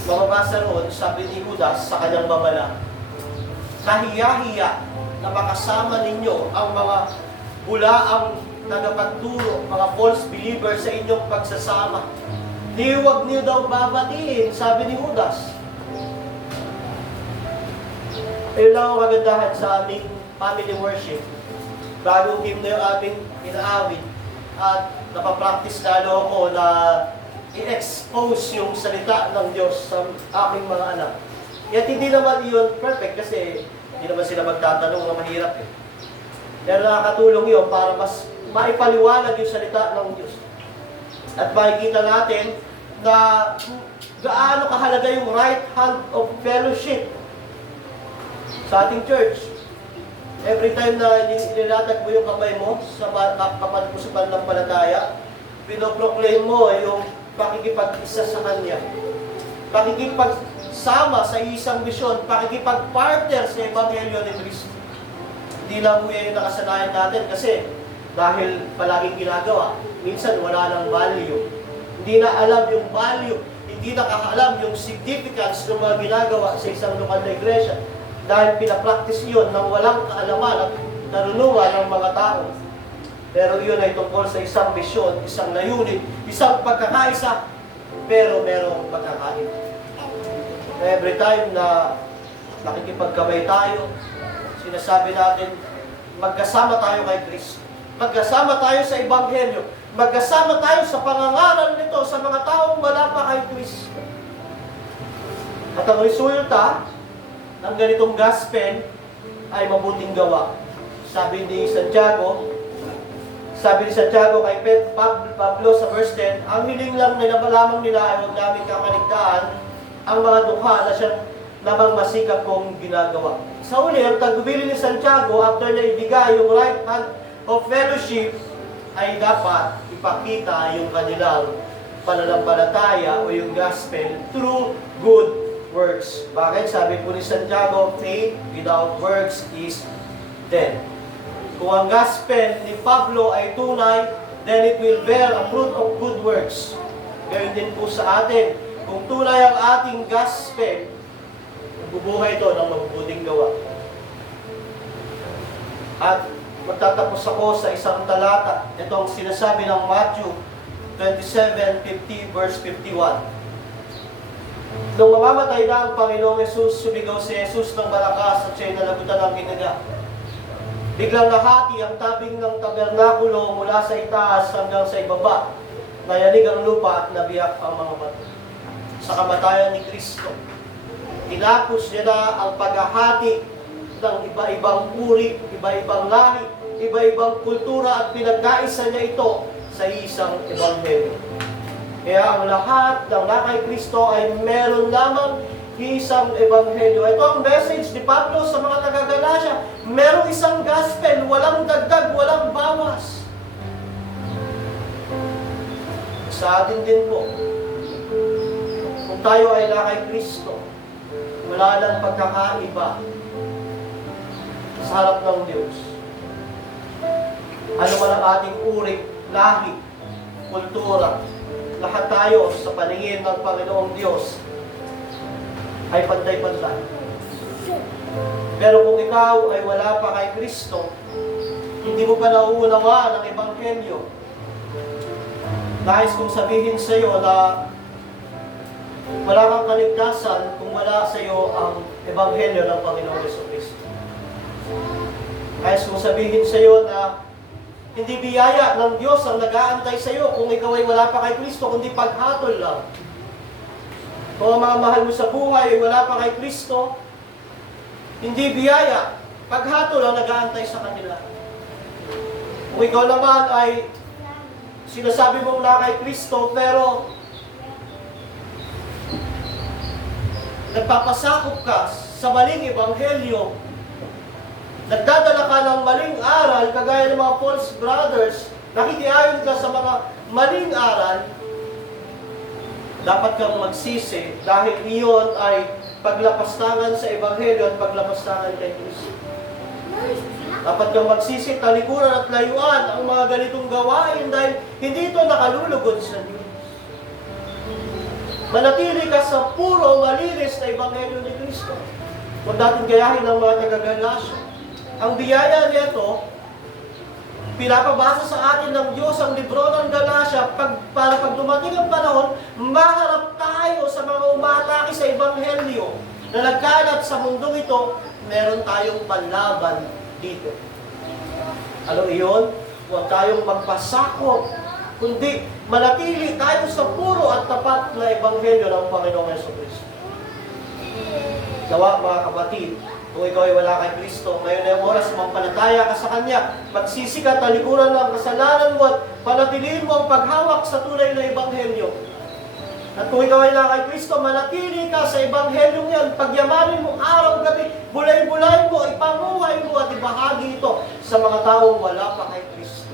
mababasa roon, sabi ni Judas sa kanyang babala, kahiya-hiya na makasama ninyo ang mga bulaang tagapagturo, mga false believers sa inyong pagsasama. Di huwag niyo daw babatiin, sabi ni Judas. Ayun lang ang kagandahan sa aming family worship. Bagong hymn na yung aming inaawit at napapractice lalo ako na i-expose yung salita ng Diyos sa aking mga anak. Yet hindi naman yun perfect kasi hindi naman sila magtatanong na mahirap eh. Pero nakakatulong yun para mas maipaliwanag yung salita ng Diyos. At makikita natin na gaano kahalaga yung right hand of fellowship sa ating church. Every time na nilatag mo yung kamay mo sa kapatid mo sa pananampalataya, pinoproclaim mo yung pakikipag-isa sa Kanya. Pakikipagsama sa isang misyon, pakikipag-partner sa Ebanghelyo ni Cristo. Hindi lang mo yung nakasanayan natin kasi dahil palaging ginagawa, minsan wala nang value. Hindi na alam yung value, hindi nakakaalam yung significance ng mga ginagawa sa isang lokal na iglesia. Dahil pinapractice yun ng walang kaalaman at narunungan ng mga tao. Pero yun ay tungkol sa isang misyon, isang layunin, isang pagkakaisa, pero merong pagkakain. Every time na nakikipagkamay tayo, sinasabi natin, magkasama tayo kay Kristo. Magkasama tayo sa Ebanghelyo. Magkasama tayo sa pangangaral nito sa mga taong wala pa kay Kristo. At ang resulta ng ganitong gospel ay mabuting gawa. Sabi ni Santiago kay Pablo sa verse 10, ang hiling lang nila lamang nila ay huwag namin kakaligtaan ang mga dukha na siya namang masikap kong ginagawa. Sa uli, ang tagbili ni Santiago after na ibigay yung right hand of fellowship ay dapat ipakita yung kanilang pananampalataya o yung gospel through good works. Bakit? Sabi po ni Santiago, faith without works is dead. Kung ang gospel ni Pablo ay tunay, then it will bear a fruit of good works. Gayun din po sa atin. Kung tunay ang ating gospel, magbubuhay ito ng mabubuting gawa. At magtatapos ako sa isang talata. Itong sinasabi ng Matthew 27:50 verse 51. Nung mamamatay na ang Panginoong Yesus, sumigaw si Jesus ng malakas at siya'y nalagutan ng hinaga. Biglang nahati ang tabing ng tabernakulo mula sa itaas hanggang sa ibaba. Nayanig ang lupa at nabiyak ang mga bato. Sa kamatayan ni Kristo, tinapos niya na ang paghahati ng iba-ibang uri, iba-ibang lahi, iba-ibang kultura at pinagkaisa niya ito sa isang ebanghelyo. Kaya ang lahat ng nakay Kristo ay meron lamang isang ebanghelyo. Ito ang message ni Pablo sa mga taga-Galacia. Merong isang gospel, walang dagdag, walang bawas. Sa atin din po, kung tayo ay nakay Kristo, wala lang pagkakaiba sa harap ng Diyos. Ano man ang ating uri, lahi, kultura, lahat tayo sa paningin ng Panginoong Diyos ay pantay-pantay. Pero kung ikaw ay wala pa kay Kristo, hindi mo pa nauunawaan ang Ebanghelyo, nais kong sabihin sa iyo na wala kang kaligtasan kung wala sa iyo ang Ebanghelyo ng Panginoong Jesucristo. Nais kong sabihin sa iyo na hindi biyaya ng Diyos ang nag-aantay sa iyo kung ikaw ay wala pa kay Kristo, kundi paghatol lang. Kung ang mga mahal mo sa buhay ay wala pa kay Kristo, hindi biyaya, paghatol ang nag-aantay sa kanila. Kung ikaw naman ay sinasabi mong wala kay Kristo, pero nagpapasakop ka sa maling ebanghelyo, nagdadala ka ng maling aral, kagaya ng mga false brothers, nakikiayon ka sa mga maling aral, dapat kang magsisi dahil iyon ay paglapastangan sa Ebanghelyo at paglapastangan kay Kristo. Dapat kang magsisi, talikuran at layuan ang mga ganitong gawain dahil hindi ito nakalulugod sa Diyos. Manatili ka sa puro malinis na Ebanghelyo ni Kristo. Kung dating gayahin ng mga taga-Galasya, ang biyaya nito, pinapabasa sa atin ng Diyos ang libro ng Galasya para pag dumating ang panahon, maharap tayo sa mga umatake sa Ebanghelyo na nagkalat sa mundong ito, meron tayong panlaban dito. Ano iyon? Huwag tayong magpasakop, kundi manatili tayo sa puro at tapat na Ebanghelyo ng Panginoong Jesucristo. Gawa mga kapatid, kung ikaw ay wala kay Kristo, ngayon ay oras, mampalataya ka sa Kanya, magsisi ka, talikuran ng kasalanan mo at panatiliin mo ang paghawak sa tunay na Ebanghelyo. At kung ikaw ay wala kay Kristo, manatili ka sa Ebanghelyo yan, pagyamanin mo araw-gabi, bulay-bulay mo, ipanguhay mo at ibahagi ito sa mga taong wala pa kay Kristo.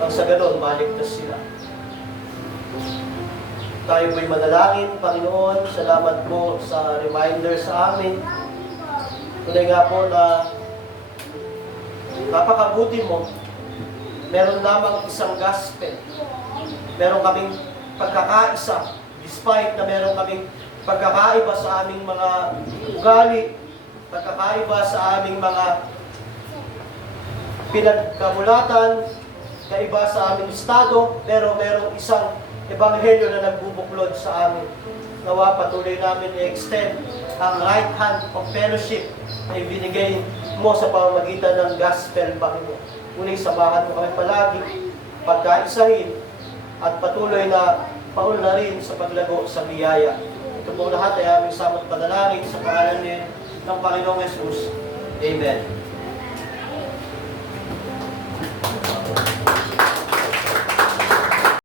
Pag sa ganon, maligtas sila. Tayo po'y manalangin, Panginoon, salamat po sa reminder sa amin. Tunay nga po na napakabuti mo, meron lamang isang gospel. Meron kaming pagkakaisa, despite na meron kaming pagkakaiba sa aming mga ugali, pagkakaiba sa aming mga pinagkamulatan, kaiba sa aming estado, pero merong isang Ebanghelyo na nagbubuklod sa amin. Nawa patuloy namin i-extend ang right hand of fellowship na ibinigay mo sa pamamagitan ng gospel, Panginoon. Muli, samahan mo kami palagi, pagkaisahin, at patuloy na paunlarin sa paglago sa biyaya. Ito po lahat ay aming samot panalangin sa pangalan ng Panginoong Jesus. Amen.